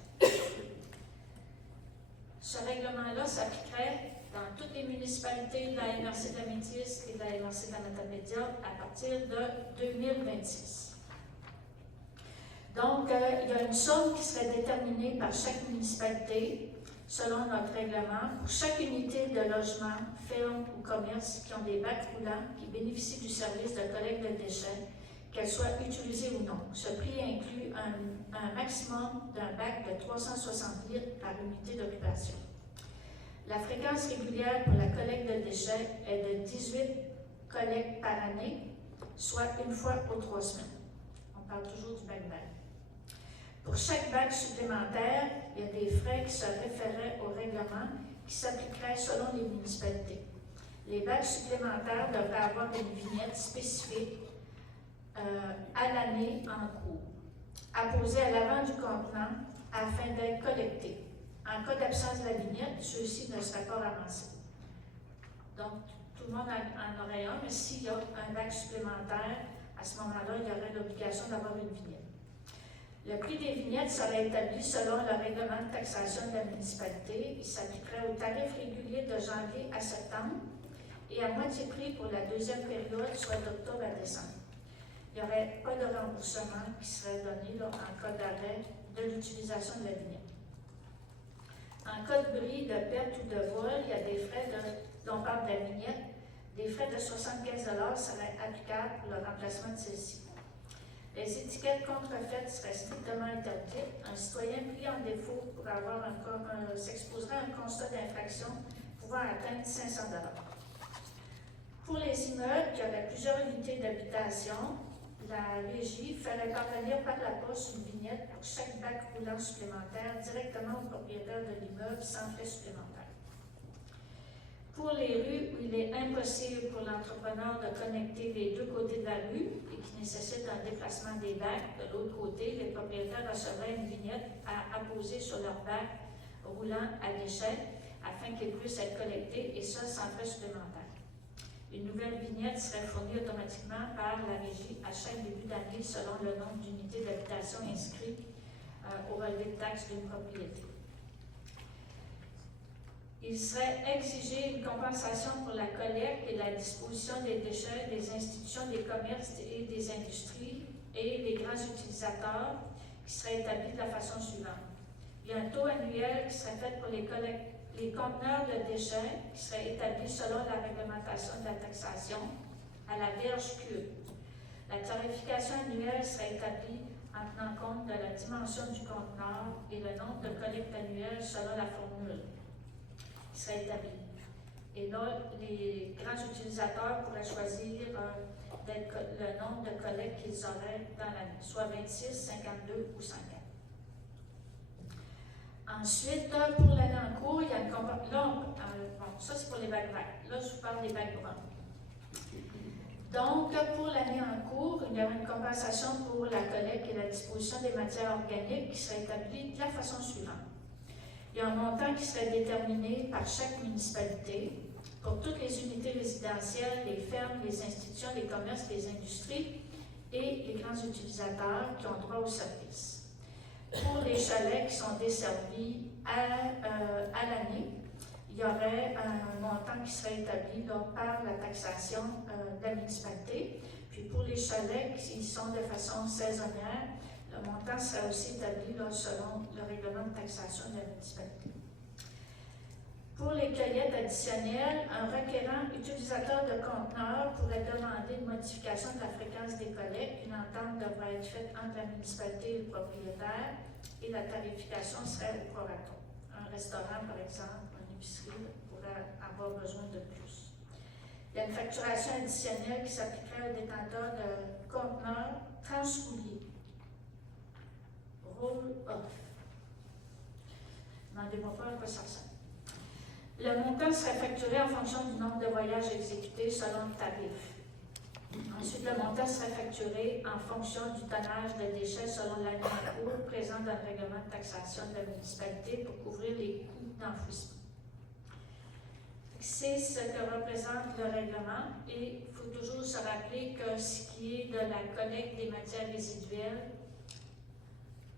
Ce règlement-là s'appliquerait dans toutes les municipalités de la MRC de la Métis et de la MRC de la Matapédia à partir de 2026. Donc, il y a une somme qui serait déterminée par chaque municipalité selon notre règlement pour chaque unité de logement, ferme ou commerce qui ont des bacs roulants qui bénéficient du service de collecte de déchets, qu'elles soient utilisées ou non. Ce prix inclut un maximum d'un bac de 360 litres par unité d'occupation. La fréquence régulière pour la collecte de déchets est de 18 collectes par année, soit une fois aux 3 semaines. On parle toujours du bac-bac. Pour chaque bac supplémentaire, il y a des frais qui se référaient au règlement qui s'appliqueraient selon les municipalités. Les bacs supplémentaires devraient avoir une vignette spécifique à l'année en cours, apposée à l'avant du contenant afin d'être collectés. En cas d'absence de la vignette, ceux-ci ne seraient pas ramassés. Donc, tout le monde en aurait un, mais s'il y a un bac supplémentaire, à ce moment-là, il y aurait l'obligation d'avoir une vignette. Le prix des vignettes serait établi selon le règlement de taxation de la municipalité. Il s'appliquerait au tarif régulier de janvier à septembre et à moitié prix pour la deuxième période, soit d'octobre à décembre. Il n'y aurait pas de remboursement qui serait donné là, en cas d'arrêt de l'utilisation de la vignette. En cas de bris, de perte ou de vol, il y a des frais dont on parle de la vignette. Des frais de 75 $ seraient applicables pour le remplacement de celle-ci. Les étiquettes contrefaites seraient strictement interdites. Un citoyen pris en défaut pour s'exposerait à un constat d'infraction pouvant atteindre 500 $. Pour les immeubles qui auraient plusieurs unités d'habitation, la régie ferait parvenir par la poste une vignette pour chaque bac roulant supplémentaire directement au propriétaire de l'immeuble sans frais supplémentaires. Pour les rues où il est impossible pour l'entrepreneur de connecter les deux côtés de la rue et qui nécessite un déplacement des bacs, de l'autre côté, les propriétaires recevraient une vignette à apposer sur leur bac roulant à déchets afin qu'ils puissent être collectés et ça sans frais supplémentaires. Une nouvelle vignette serait fournie automatiquement par la régie à chaque début d'année selon le nombre d'unités d'habitation inscrites au relevé de taxes d'une propriété. Il serait exigé une compensation pour la collecte et la disposition des déchets des institutions, des commerces et des industries et des grands utilisateurs qui serait établi de la façon suivante. Il y a un taux annuel qui serait fait pour les conteneurs de déchets qui serait établi selon la réglementation de la taxation à la verge cube. La tarification annuelle serait établie en tenant compte de la dimension du conteneur et le nombre de collectes annuelles selon la formule qui serait établie. Et là, les grands utilisateurs pourraient choisir le nombre de collectes qu'ils auraient dans l'année, soit 26, 52 ou 50. Ensuite, pour l'année en cours, il y a une compensation. Ça c'est pour les bacs verts. Là, je vous parle des bacs bruns. Donc, pour l'année en cours, il y aura une compensation pour la collecte et la disposition des matières organiques qui serait établie de la façon suivante. Il y a un montant qui serait déterminé par chaque municipalité pour toutes les unités résidentielles, les fermes, les institutions, les commerces, les industries et les grands utilisateurs qui ont droit au service. Pour les chalets qui sont desservis à l'année, il y aurait un montant qui serait établi là, par la taxation de la municipalité. Puis pour les chalets qui sont de façon saisonnière, le montant serait aussi établi là, selon le règlement de taxation de la municipalité. Pour les cueillettes additionnelles, un requérant utilisateur de conteneur pourrait demander une modification de la fréquence des collectes. Une entente devra être faite entre la municipalité et le propriétaire et la tarification serait au prorata. Un restaurant, par exemple, une épicerie pourrait avoir besoin de plus. Il y a une facturation additionnelle qui s'appliquerait aux détenteurs de conteneurs transrouillés. Roll-off. Demandez-moi pas à quoi ça ressemble. Le montant serait facturé en fonction du nombre de voyages exécutés selon le tarif. Ensuite, le montant serait facturé en fonction du tonnage de déchets selon l'année en cours présent dans le règlement de taxation de la municipalité pour couvrir les coûts d'enfouissement. C'est ce que représente le règlement et il faut toujours se rappeler que ce qui est de la collecte des matières résiduelles,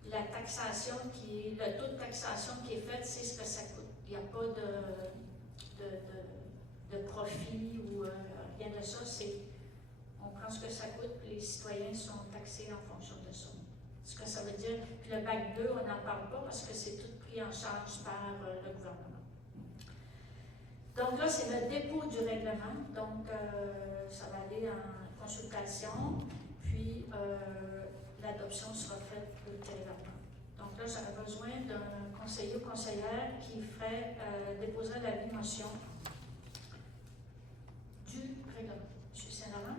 la taxation le taux de taxation qui est fait, c'est ce que ça coûte. Il n'y a pas de profit ou rien de ça. On prend ce que ça coûte, puis les citoyens sont taxés en fonction de ça. Ce que ça veut dire, puis le bac 2, on n'en parle pas parce que c'est tout pris en charge par le gouvernement. Donc là, c'est le dépôt du règlement. Donc, ça va aller en consultation, puis l'adoption sera faite ultérieurement. Donc là, j'aurais besoin d'un conseiller ou conseillère qui déposerait la motion du règlement. M. Saint-Laurent?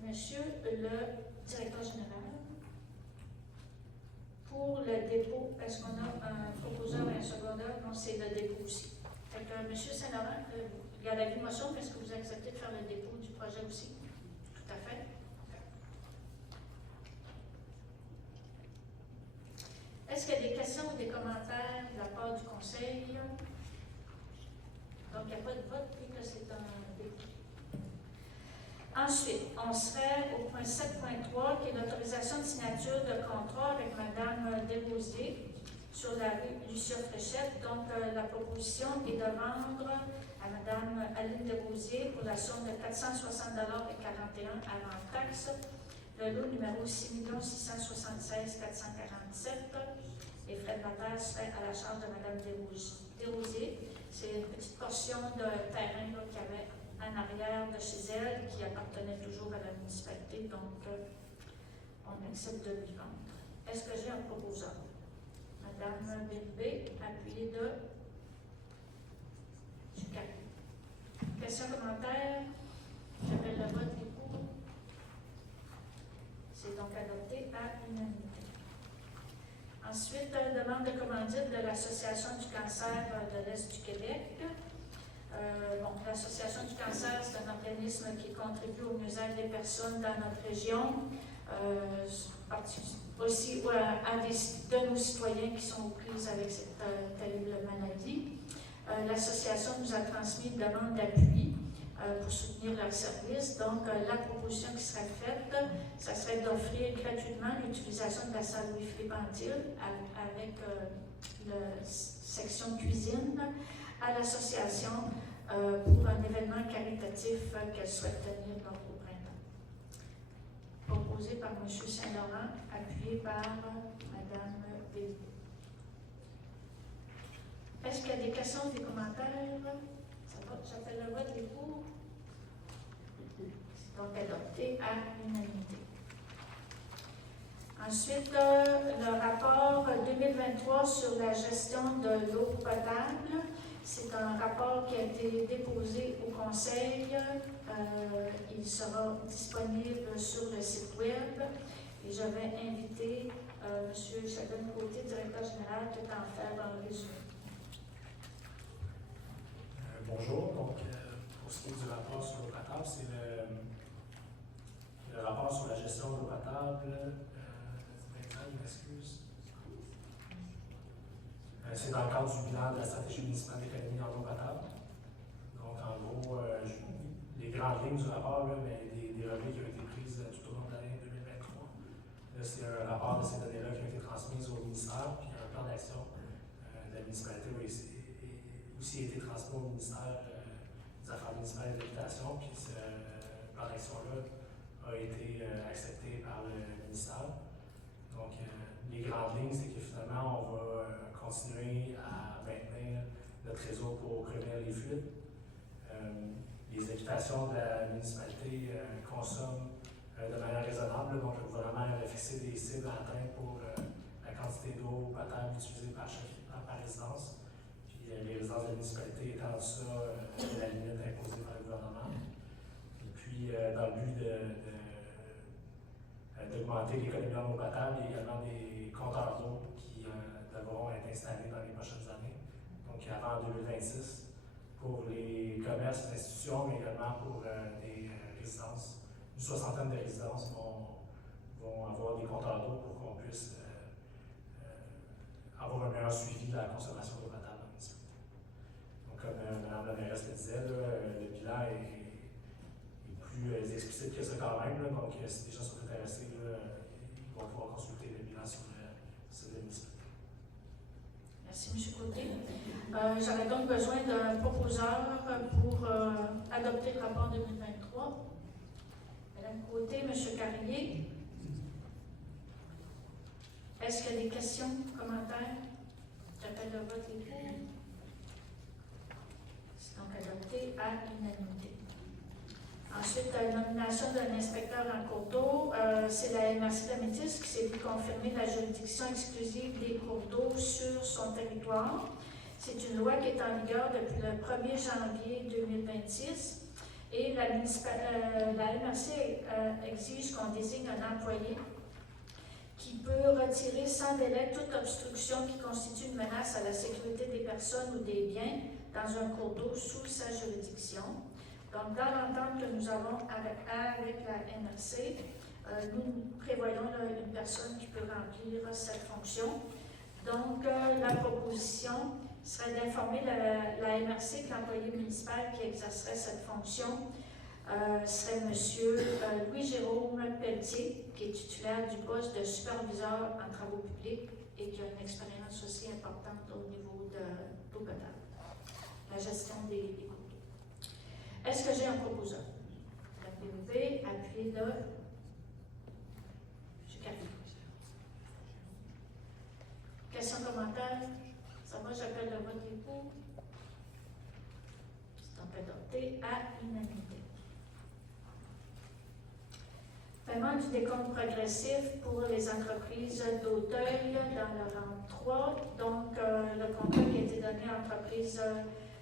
Monsieur le directeur général, pour le dépôt, est-ce qu'on a un proposeur et un secondaire? Non, c'est le dépôt aussi. Fait que, M. Saint-Laurent, il y a la motion, mais est-ce que vous acceptez de faire le dépôt du projet aussi? Tout à fait. Est-ce qu'il y a des questions ou des commentaires de la part du conseil? Donc, il n'y a pas de vote, puis que c'est un dépôt. Ensuite, on serait au point 7.3, qui est l'autorisation de signature de contrat avec Mme Desrosiers sur la rue Lucia Fréchette. Donc, la proposition est de vendre à Mme Aline Desrosiers pour la somme de 460,41 $ avant taxe. Le lot numéro 6 676 447. Les frais de notaire seraient à la charge de Mme Desrosiers. C'est une petite portion de terrain qu'il y avait en arrière de chez elle, qui appartenait toujours à la municipalité, donc on accepte de lui vendre. Est-ce que j'ai un proposeur? Madame Bébé, appuyée de Chicago. Questions, commentaires? J'appelle le vote des pour. C'est donc adopté à l'unanimité. Ensuite, demande de commandite de l'Association du cancer de l'Est du Québec. L'Association du cancer, c'est un organisme qui contribue au mieux-être des personnes dans notre région, aussi à de nos citoyens qui sont aux prises avec cette terrible maladie. L'association nous a transmis une demande d'appui pour soutenir leur service. Donc, la proposition qui serait faite, ça serait d'offrir gratuitement l'utilisation de la salle Louis-Philippe Antille avec la section cuisine à l'association pour un événement caritatif qu'elle souhaite tenir au printemps. Proposé par M. Saint-Laurent, appuyé par Mme Béliveau. Est-ce qu'il y a des questions, des commentaires? Ça va, j'appelle le vote des pour. C'est donc adopté à l'unanimité. Ensuite, le rapport 2023 sur la gestion de l'eau potable. C'est un rapport qui a été déposé au Conseil. Il sera disponible sur le site web. Et je vais inviter M. Chagrin Côté, directeur général, de en faire un résumé. Bonjour. Donc, pour ce qui est du rapport sur l'eau potable, c'est le rapport sur la gestion de l'eau potable. C'est dans le cadre du bilan de la stratégie municipale d'économie en eau potable. Donc, en gros, les grandes lignes du rapport, là, mais des relevés qui ont été prises tout au long de l'année 2023. Là, c'est un rapport de ces données-là qui ont été transmises au ministère, puis un plan d'action de la municipalité a aussi été transmis au ministère des Affaires municipales et de l'Habitation, puis transaction-là a été acceptée par le ministère. Donc, les grandes lignes, c'est que finalement, on va continuer à maintenir notre réseau pour prévenir les fuites. Les habitations de la municipalité consomment de manière raisonnable. Donc, le gouvernement avait fixé des cibles à atteindre pour la quantité d'eau potable utilisée par résidence. Puis, les résidences de la municipalité étant en deçà de la limite imposée par le gouvernement. Et puis, dans le but d'augmenter l'économie en eau potable, il y a également des compteurs d'eau qui devront être installés dans les prochaines années. Donc, avant 2026, pour les commerces, les institutions, mais également pour des résidences. Une soixantaine de résidences vont avoir des compteurs d'eau pour qu'on puisse avoir un meilleur suivi de la consommation d'eau potable dans la municipalité. Donc, comme Mme la mairesse le disait, le bilan est plus explicite que ça quand même. Donc, si les gens sont intéressés, ils vont pouvoir consulter le bilan sur le site de la municipalité. Merci, M. Côté. J'aurais donc besoin d'un proposeur pour adopter le rapport 2023. Madame Côté, M. Carrier. Est-ce qu'il y a des questions, commentaires? J'appelle le vote et pour. C'est donc adopté à l'unanimité. Ensuite, la nomination d'un inspecteur en cours d'eau. C'est la MRC de la Métis qui s'est vu confirmer la juridiction exclusive des cours d'eau sur son territoire. C'est une loi qui est en vigueur depuis le 1er janvier 2026 et la MRC exige qu'on désigne un employé qui peut retirer sans délai toute obstruction qui constitue une menace à la sécurité des personnes ou des biens dans un cours d'eau sous sa juridiction. Donc, dans l'entente que nous avons avec la MRC, nous prévoyons une personne qui peut remplir cette fonction. Donc, la proposition serait d'informer la MRC que l'employé municipal qui exercerait cette fonction serait M. Louis-Jérôme Pelletier, qui est titulaire du poste de superviseur en travaux publics et qui a une expérience aussi importante au niveau de l'eau potable, la gestion des cours d'eau. Est-ce que j'ai un proposeur? Appuyez le. Je calme. Questions, commentaires? Ça va, j'appelle le vote des pour. C'est donc adopté à l'unanimité. Paiement du décompte progressif pour les entreprises d'Auteuil dans le rang 3. Donc, le contrat qui a été donné à l'entreprise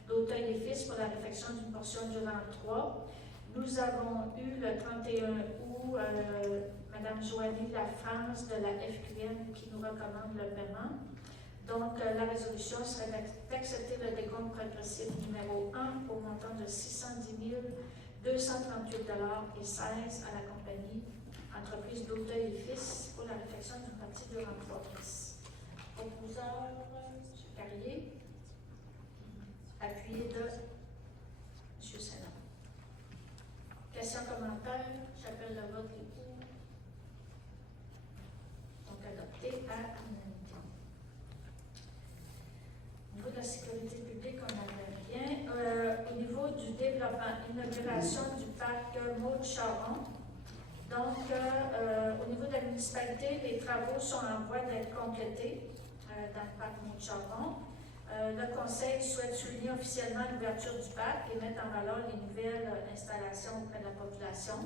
d'Auteuil et Fils pour la réfection d'une portion du rang 3. Nous avons eu le 31 août Mme Joanie Lafrance de la FQN qui nous recommande le paiement. Donc, la résolution serait d'accepter le décompte progressif numéro 1 au montant de 610 238,16 $ à la compagnie entreprise d'Auteuil et Fils pour la réfection d'une partie de l'emploi. Proposeur, M. Carrier. Appuyé de M. Sénat. Questions, commentaires? J'appelle le vote et pour. Donc, adopté à l'unanimité. Au niveau de la sécurité publique, on n'avait rien. Au niveau du développement, inauguration du parc Maud-Charon. Donc, au niveau de la municipalité, les travaux sont en voie d'être complétés dans le parc Maud-Charon. Le Conseil souhaite souligner officiellement l'ouverture du parc et mettre en valeur les nouvelles installations auprès de la population.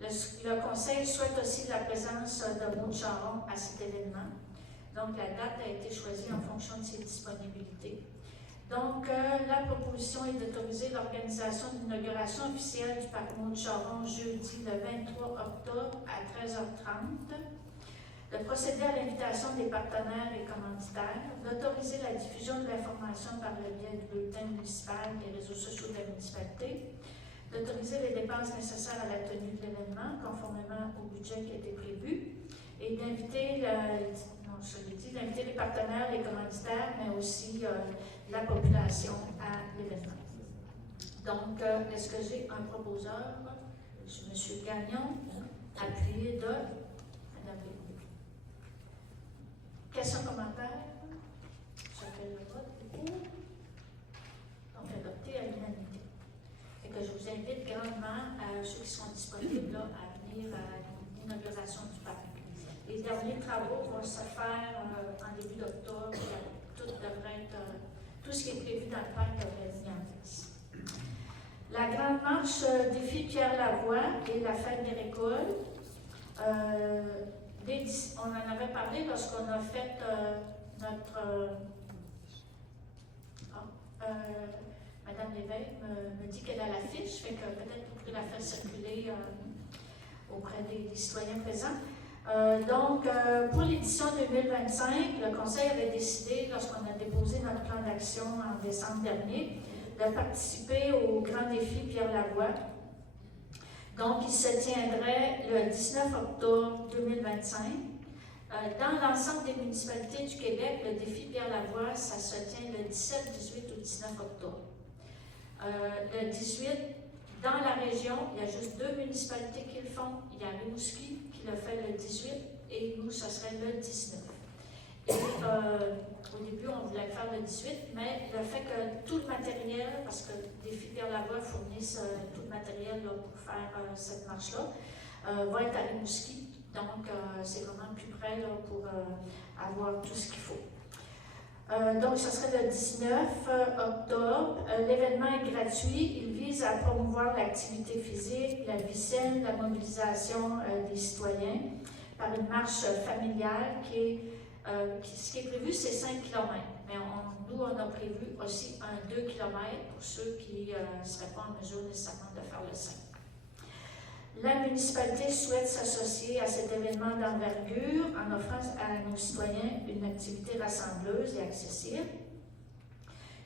Le Conseil souhaite aussi la présence de Maud-Charon à cet événement. Donc, la date a été choisie en fonction de ses disponibilités. Donc, la proposition est d'autoriser l'organisation d'une inauguration officielle du parc Maud-Charon jeudi le 23 octobre à 13h30. De procéder à l'invitation des partenaires et commanditaires, d'autoriser la diffusion de l'information par le biais du bulletin municipal et des réseaux sociaux de la municipalité, d'autoriser les dépenses nécessaires à la tenue de l'événement conformément au budget qui a été prévu, et d'inviter d'inviter les partenaires, les commanditaires, mais aussi la population à l'événement. Donc, est-ce que j'ai un proposeur? M. Gagnon, appuyé de Mme Lévy. Questions, commentaires? J'appelle le vote pour. Donc, adopté à l'unanimité. Et que je vous invite grandement à ceux qui seront disponibles là, à venir à l'inauguration du parc. Les derniers travaux vont se faire en début d'octobre. Tout devrait être, tout ce qui est prévu dans le parc devrait être mis en place. La grande marche défi Pierre Lavoie et la fête des récoltes. On en avait parlé lorsqu'on a fait notre... Madame Lévesque me dit qu'elle a l'affiche, fait que peut-être vous pouvez la faire circuler auprès des citoyens présents. Pour l'édition 2025, le Conseil avait décidé, lorsqu'on a déposé notre plan d'action en décembre dernier, de participer au grand défi Pierre Lavoie. Donc, il se tiendrait le 19 octobre 2025. Dans l'ensemble des municipalités du Québec, le défi Pierre Lavoie, ça se tient le 17, 18 ou 19 octobre. Le 18, dans la région, il y a juste 2 municipalités qui le font. Il y a Rimouski qui le fait le 18 et nous, ce serait le 19. Et au début, on voulait le faire le 18, mais le fait que tout le matériel, parce que les défi Pierre Lavoie fournissent tout le matériel là, pour faire cette marche-là, va être à Rimouski. Donc, c'est vraiment plus près là, pour avoir tout ce qu'il faut. Donc, ce serait le 19 octobre. L'événement est gratuit. Il vise à promouvoir l'activité physique, la vie saine, la mobilisation des citoyens par une marche familiale ce qui est prévu, c'est 5 km. Mais nous, on a prévu aussi un 2 km pour ceux qui ne seraient pas en mesure nécessairement de faire le 5. La municipalité souhaite s'associer à cet événement d'envergure en offrant à nos citoyens une activité rassembleuse et accessible.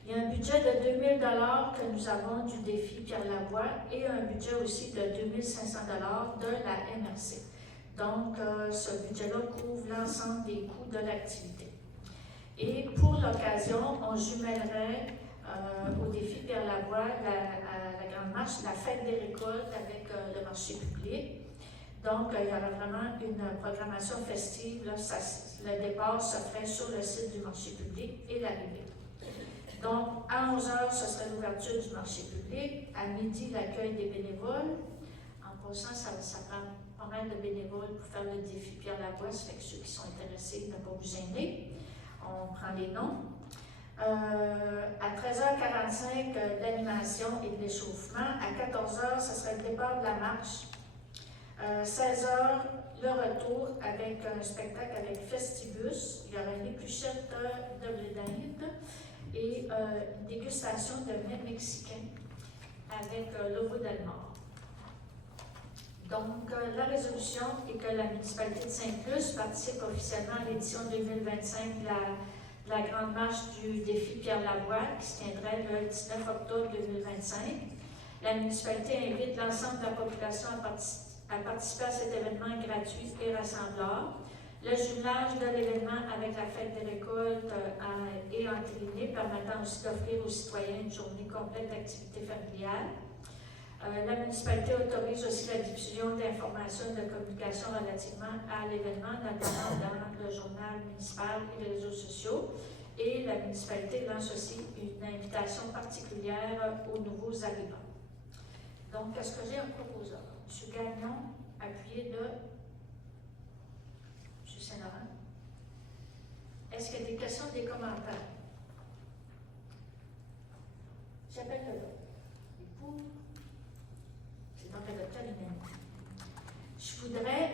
Il y a un budget de 2 000 $ que nous avons du défi Pierre Lavoie et un budget aussi de 2 500 $ de la MRC. Donc, ce budget-là couvre l'ensemble des coûts de l'activité. Et pour l'occasion, on jumellerait au défi Pierre Lavoie, à la Grande Marche, la fête des récoltes avec le marché public. Donc, il y aura vraiment une programmation festive. Là, le départ se ferait sur le site du marché public et l'arrivée. Donc, à 11h, ce serait l'ouverture du marché public. À midi, l'accueil des bénévoles. En passant, ça prend pas mal de bénévoles pour faire le défi Pierre Lavoie. Ça fait que ceux qui sont intéressés, ne pas vous gêner. On prend les noms. À 13h45, l'animation et de l'échauffement. À 14h, ce serait le départ de la marche. 16h, le retour avec un spectacle avec Festibus. Il y aura une épluchette de blé d'Inde et une dégustation de mets mexicains avec l'Ovo d'Almor. Donc, la résolution est que la municipalité de Sainte-Luce participe officiellement à l'édition 2025 de la grande marche du défi Pierre Lavoie qui se tiendrait le 19 octobre 2025. La municipalité invite l'ensemble de la population à participer à cet événement gratuit et rassembleur. Le jumelage de l'événement avec la fête des récoltes est entériné, permettant aussi d'offrir aux citoyens une journée complète d'activités familiales. La municipalité autorise aussi la diffusion d'informations et de communications relativement à l'événement, notamment dans le journal municipal et les réseaux sociaux. Et la municipalité lance aussi une invitation particulière aux nouveaux arrivants. Donc, qu'est-ce que j'ai en proposeur? M. Gagnon, appuyé de M. Saint-Laurent. Est-ce qu'il y a des questions, des commentaires? J'appelle le vote. Pour. C'est donc adopté à l'unanimité. Je voudrais,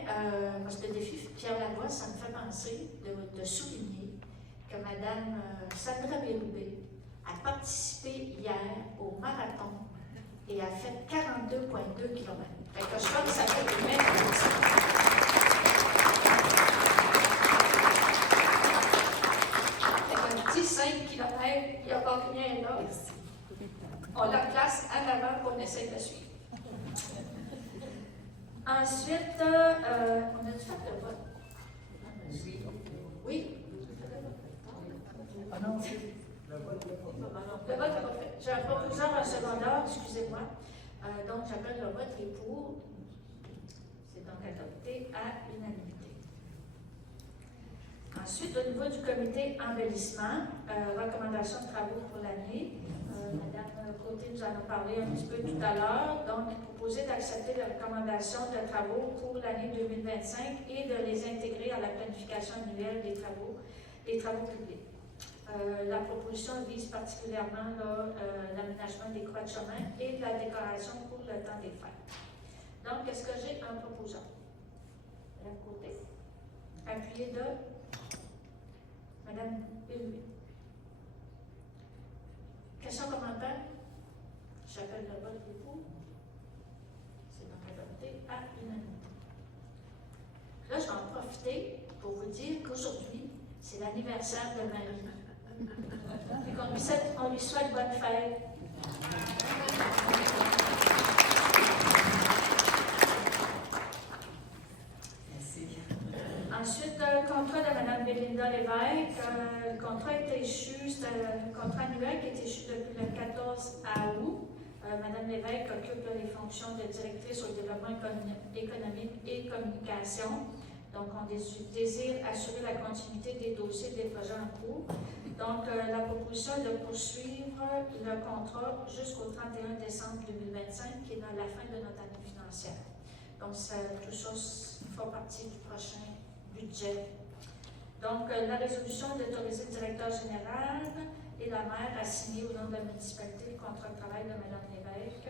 parce que le défi Pierre Lavoie, ça me fait penser de souligner que Mme Sandra Bérubé a participé hier au marathon et a fait 42,2 km. Fait que je crois que ça fait une belle fait qu'un petit 5 km, il n'y a pas rien là. On la place en avant pour qu'on essaie de suivre. Ensuite, on a dû faire le vote. Oui. Ah non, le vote n'est pas fait. Le vote n'est pas fait. J'ai un proposeur en secondaire, excusez-moi. Donc, j'appelle le vote et pour. C'est donc adopté à l'unanimité. Ensuite, au niveau du comité embellissement, recommandation de travaux pour l'année. Madame Côté nous en a parlé un petit peu tout à l'heure. Donc, proposer d'accepter les recommandations de travaux pour l'année 2025 et de les intégrer à la planification annuelle des travaux publics. La proposition vise particulièrement l'aménagement des croix de chemin et la décoration pour le temps des fêtes. Donc, est-ce que j'ai un proposant? De l'autre côté. Appuyé de Madame Béloué. Questions, commentaires? J'appelle le vote des pour. C'est donc adopté à l'unanimité. Là, je vais en profiter pour vous dire qu'aujourd'hui, c'est l'anniversaire de Marie. Et on lui souhaite bonne fête. Merci. Ensuite, le contrat de Mme Bélinda Lévesque. Le contrat a été échu, c'est un contrat annuel qui a été échu depuis le 14 août. Mme Lévesque occupe les fonctions de directrice au développement économique et communication. Donc, on désire assurer la continuité des dossiers et des projets en cours. Donc, la proposition est de poursuivre le contrat jusqu'au 31 décembre 2025, qui est dans la fin de notre année financière. Donc, tout ça fera partie du prochain budget. Donc, la résolution d'autoriser le directeur général et la maire à signer au nom de la municipalité le contrat de travail de Mme Lévesque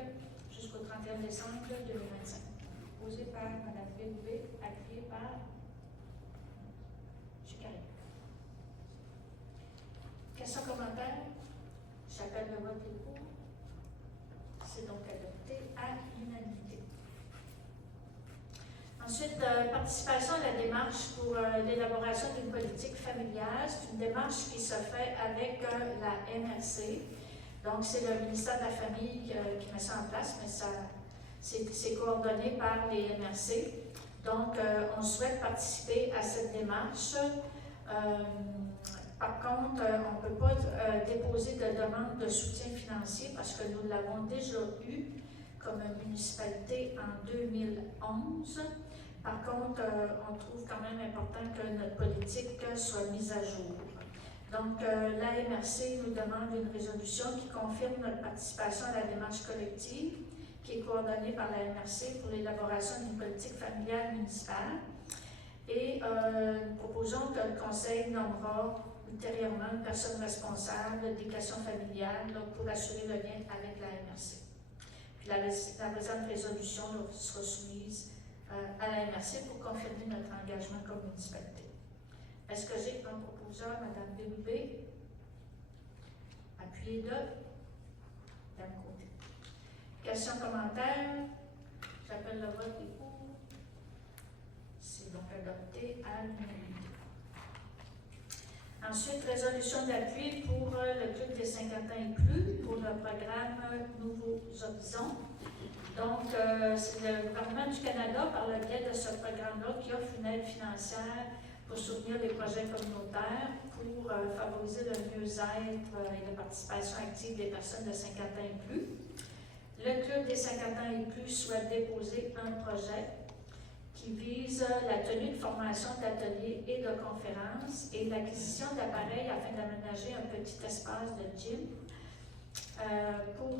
jusqu'au 31 décembre 2025. Posé par Mme Béloué, appuyé par Chicarie. Questions, commentaires? J'appelle le vote des pour. C'est donc adopté à l'unanimité. Ensuite, participation à la démarche pour l'élaboration d'une politique familiale. C'est une démarche qui se fait avec la MRC. Donc, c'est le ministère de la Famille qui met ça en place, mais c'est coordonné par les MRC. Donc, on souhaite participer à cette démarche. Par contre, on ne peut pas déposer de demande de soutien financier parce que nous l'avons déjà eu comme municipalité en 2011. Par contre, on trouve quand même important que notre politique soit mise à jour. Donc, la MRC nous demande une résolution qui confirme notre participation à la démarche collective qui est coordonnée par la MRC pour l'élaboration d'une politique familiale municipale. Et nous proposons que le Conseil nommera ultérieurement une personne responsable des questions familiales pour assurer le lien avec la MRC. Puis la présente résolution sera soumise à la MRC pour confirmer notre engagement comme municipalité. Est-ce que j'ai un proposeur, Mme Béloubé? Appuyez de Mme Côté. Questions, commentaires? J'appelle le vote des pour. C'est donc adopté à l'unanimité. Ensuite, résolution d'appui pour le Club des 50 ans et plus pour le programme Nouveaux Horizons. Donc, c'est le gouvernement du Canada, par le biais de ce programme-là, qui offre une aide financière pour soutenir les projets communautaires, pour favoriser le mieux-être et la participation active des personnes de 50 ans et plus. Le Club des 50 ans et plus souhaite déposer un projet qui vise la tenue de formation d'ateliers et de conférences et l'acquisition d'appareils afin d'aménager un petit espace de gym pour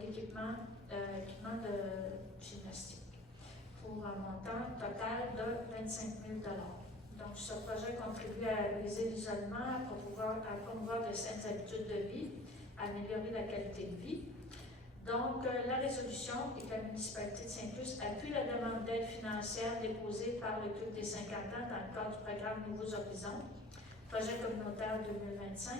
l'équipement de gymnastique pour un montant total de 25 000 $. Donc, ce projet contribue à briser l'isolement, à promouvoir de saines habitudes de vie, à améliorer la qualité de vie. Donc, la résolution est que la municipalité de Sainte-Luce appuie la demande d'aide financière déposée par le Club des 50 ans dans le cadre du programme Nouveaux Horizons, projet communautaire 2025,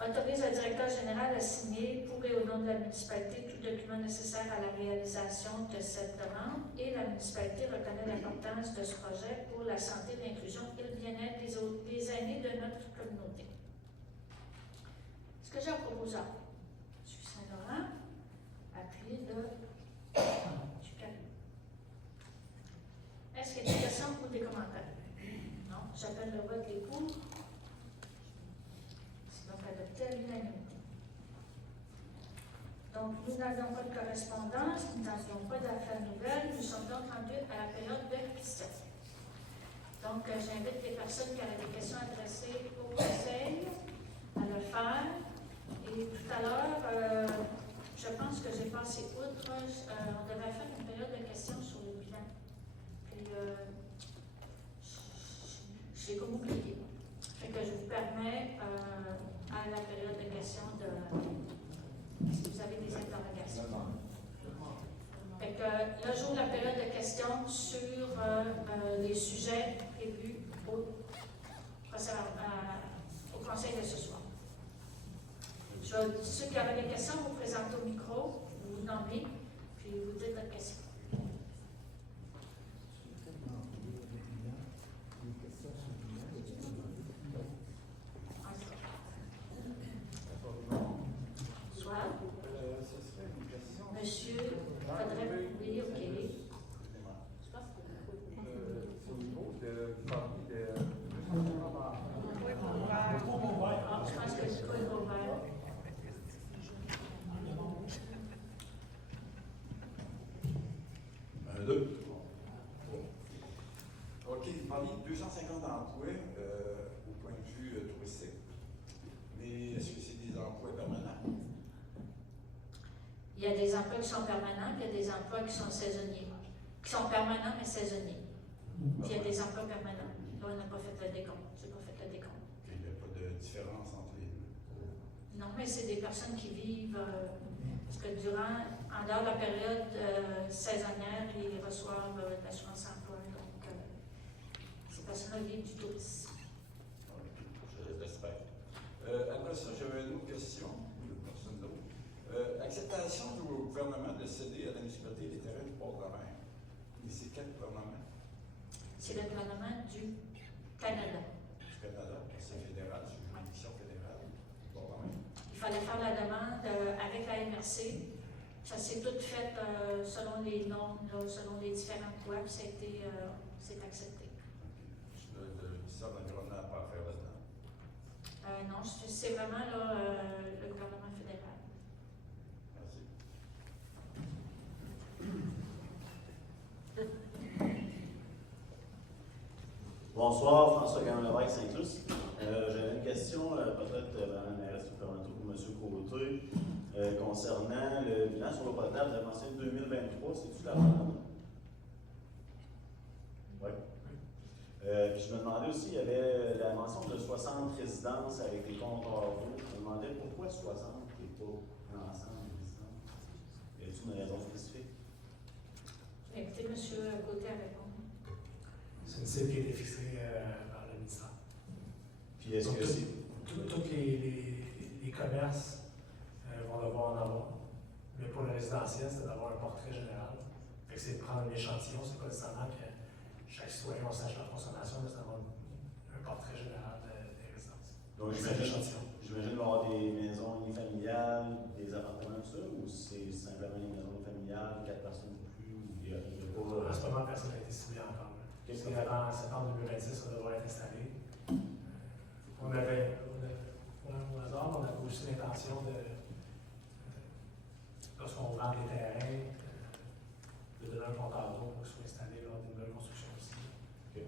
autorise le directeur général à signer pour et au nom de la municipalité tout document nécessaire à la réalisation de cette demande et la municipalité reconnaît l'importance de ce projet pour la santé, l'inclusion et le bien-être des aînés de notre communauté. Est-ce que j'ai un proposeur? Je suis Saint-Laurent. Appuyé de Chicago. Est-ce qu'il y a des questions ou des commentaires? Non. J'appelle le vote des pour. C'est donc adopté à l'unanimité. Donc, nous n'avions pas de correspondance, nous n'avions pas d'affaires nouvelles, nous sommes donc rendus à la période de questions. Donc, j'invite les personnes qui avaient des questions adressées au conseil à le faire. Et tout à l'heure, je pense que j'ai passé outre, on devait faire une période de questions sur le bilan. Puis, j'ai comme oublié. Fait que je vous permets à la période de questions si vous avez des interrogations. Fait que là, j'ouvre la période de questions sur les sujets prévus au conseil de ce soir. Ceux qui avaient des questions, vous présentez au micro, vous vous nommez, puis vous dites votre question. Monsieur, faudrait oui, ok. Au niveau de Je pense que le micro est ouvert. OK, vous parlez de 250 emplois au point de vue touristique, mais est-ce que c'est des emplois permanents? Il y a des emplois qui sont permanents, puis il y a des emplois qui sont saisonniers. Qui sont permanents, mais saisonniers. Puis il y a des emplois permanents. Là, on n'a pas fait le décompte. J'ai pas fait le décompte. Il n'y a pas de différence entre les deux. Non, mais c'est des personnes qui vivent, parce que en dehors de la période saisonnière, ils reçoivent de l'assurance emploi. Donc, ces personnes-là vivent du tourisme. OK, je l'espère. Après ça, j'avais une autre question, personne d'autre. Acceptation du gouvernement de céder à la municipalité les terrains du port de la mer. Et c'est quel gouvernement? C'est le gouvernement du Canada. Du Canada, c'est fédéral, c'est une juridiction fédérale du port de la mer. Il fallait faire la demande avec la MRC. Ça s'est tout fait selon les normes, là, selon les différentes lois, puis ça a été c'est accepté. Le ministère de l'Environnement n'a pas à faire là-dedans. Non, c'est vraiment là, le gouvernement fédéral. Merci. Bonsoir, François Gagnon-Lévesque, Saint-Luce. J'avais une question, peut-être Mme la mairesse ou M. Côté, concernant le bilan sur l'eau potable. Vous avez mentionné 2023, c'est-tu la bonne? Oui. Puis je me demandais aussi, il y avait la mention de 60 résidences avec des comptoirs d'eau. Je me demandais pourquoi 60 et pas l'ensemble des résidences? Y a-t-il une raison spécifique? Je vais inviter M. Côté à répondre. C'est une cible qui a été fixée par le ministère. Puis est-ce Donc, que c'est. tous les commerces vont devoir en avoir. Mais pour le résidentiel, c'est d'avoir un portrait général. Fait que c'est de prendre un échantillon, c'est pas nécessairement que chaque citoyen on sache leur consommation, mais c'est d'avoir un portrait général des résidences. Donc j'imagine avoir des maisons unifamiliales, des appartements, tout ça, ou c'est simplement une maison familiale, 4 personnes ou plus, ou il y a En ce moment, personne n'a été ciblé encore. C'est avant septembre 2026, ça devrait être installé. On avait, au hasard, on avait aussi l'intention lorsqu'on vend des terrains, de donner un compteur d'eau pour qu'il soit installé lors d'une nouvelle construction aussi. Okay.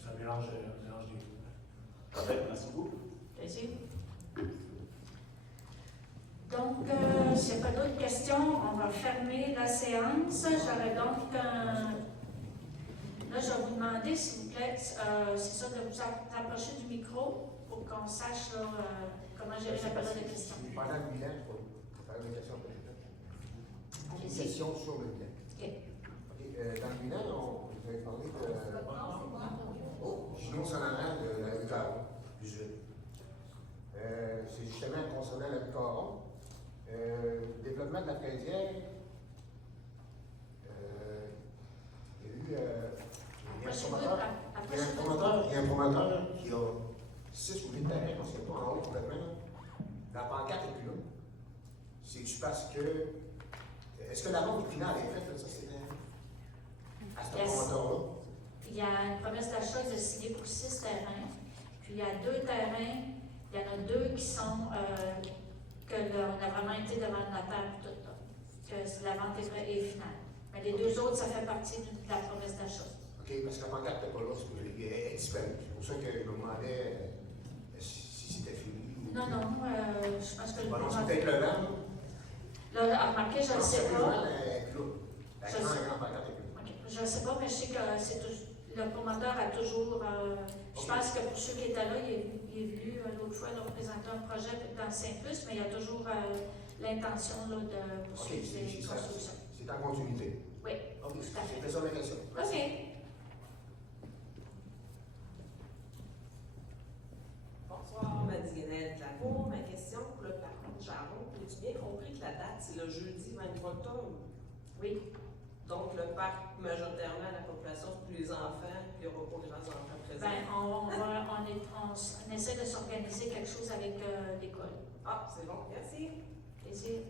C'est un mélange des deux. Parfait, merci beaucoup. Plaisir. Donc, s'il n'y a pas d'autres questions, on va fermer la séance. J'aurais donc là, je vais vous demander, s'il vous plaît, c'est ça, de vous approcher du micro pour qu'on sache là, comment gérer la période de questions. Pendant le bilan, je vais faire une question. Une Allez-y. question sur le bilan. OK. Okay, dans le bilan, vous avez parlé de. Oh, Gino Salaman de la rue Caron. C'est justement concernant la rue Caron. Le développement de la fraisière. Il y a eu. Il y a un promoteur qui a 6 ou 8 terrains, je ne sais pas, en haut complètement. La pancarte n'est plus là. C'est-tu parce que. Est-ce que la vente finale est faite, ça, c'était à ce promoteur-là? Il y a une promesse d'achat de signer pour 6 terrains. Puis il y a 2 terrains, il y en a 2 qui sont que on a vraiment été devant le notaire pour tout là. Que la vente est finale. Mais les 2 autres, ça fait partie de la promesse d'achat. OK, parce que la pancarte n'était pas là, elle est disparue. C'est pour ça que je me demandais si c'était fini ou Non, je pense que le Bon, non, c'est promoteur... peut-être le vent. Là, remarquez, je ne sais pas. La Je grande sais. pancarte est plus là. Ok. Je ne sais pas, mais je sais que le promoteur a toujours... je pense que pour ceux qui étaient là, il est venu l'autre fois là, présenter un projet dans Saint-Plus, mais il y a toujours l'intention là, de poursuivre les constructions. C'est en continuité. Oui, Ok, tout à fait. c'était ça ma question. Merci. OK. Bonsoir, Maddy Guénette Claveau. Ma question pour le parc Jaron, as-tu bien compris que la date, c'est le jeudi 23 octobre? Oui. Donc, le parc, majoritairement, la population, c'est plus les enfants, puis il n'y aura pas de grands-enfants présents. Ben, on essaie de s'organiser quelque chose avec l'école. Ah, c'est bon, merci. Plaisir.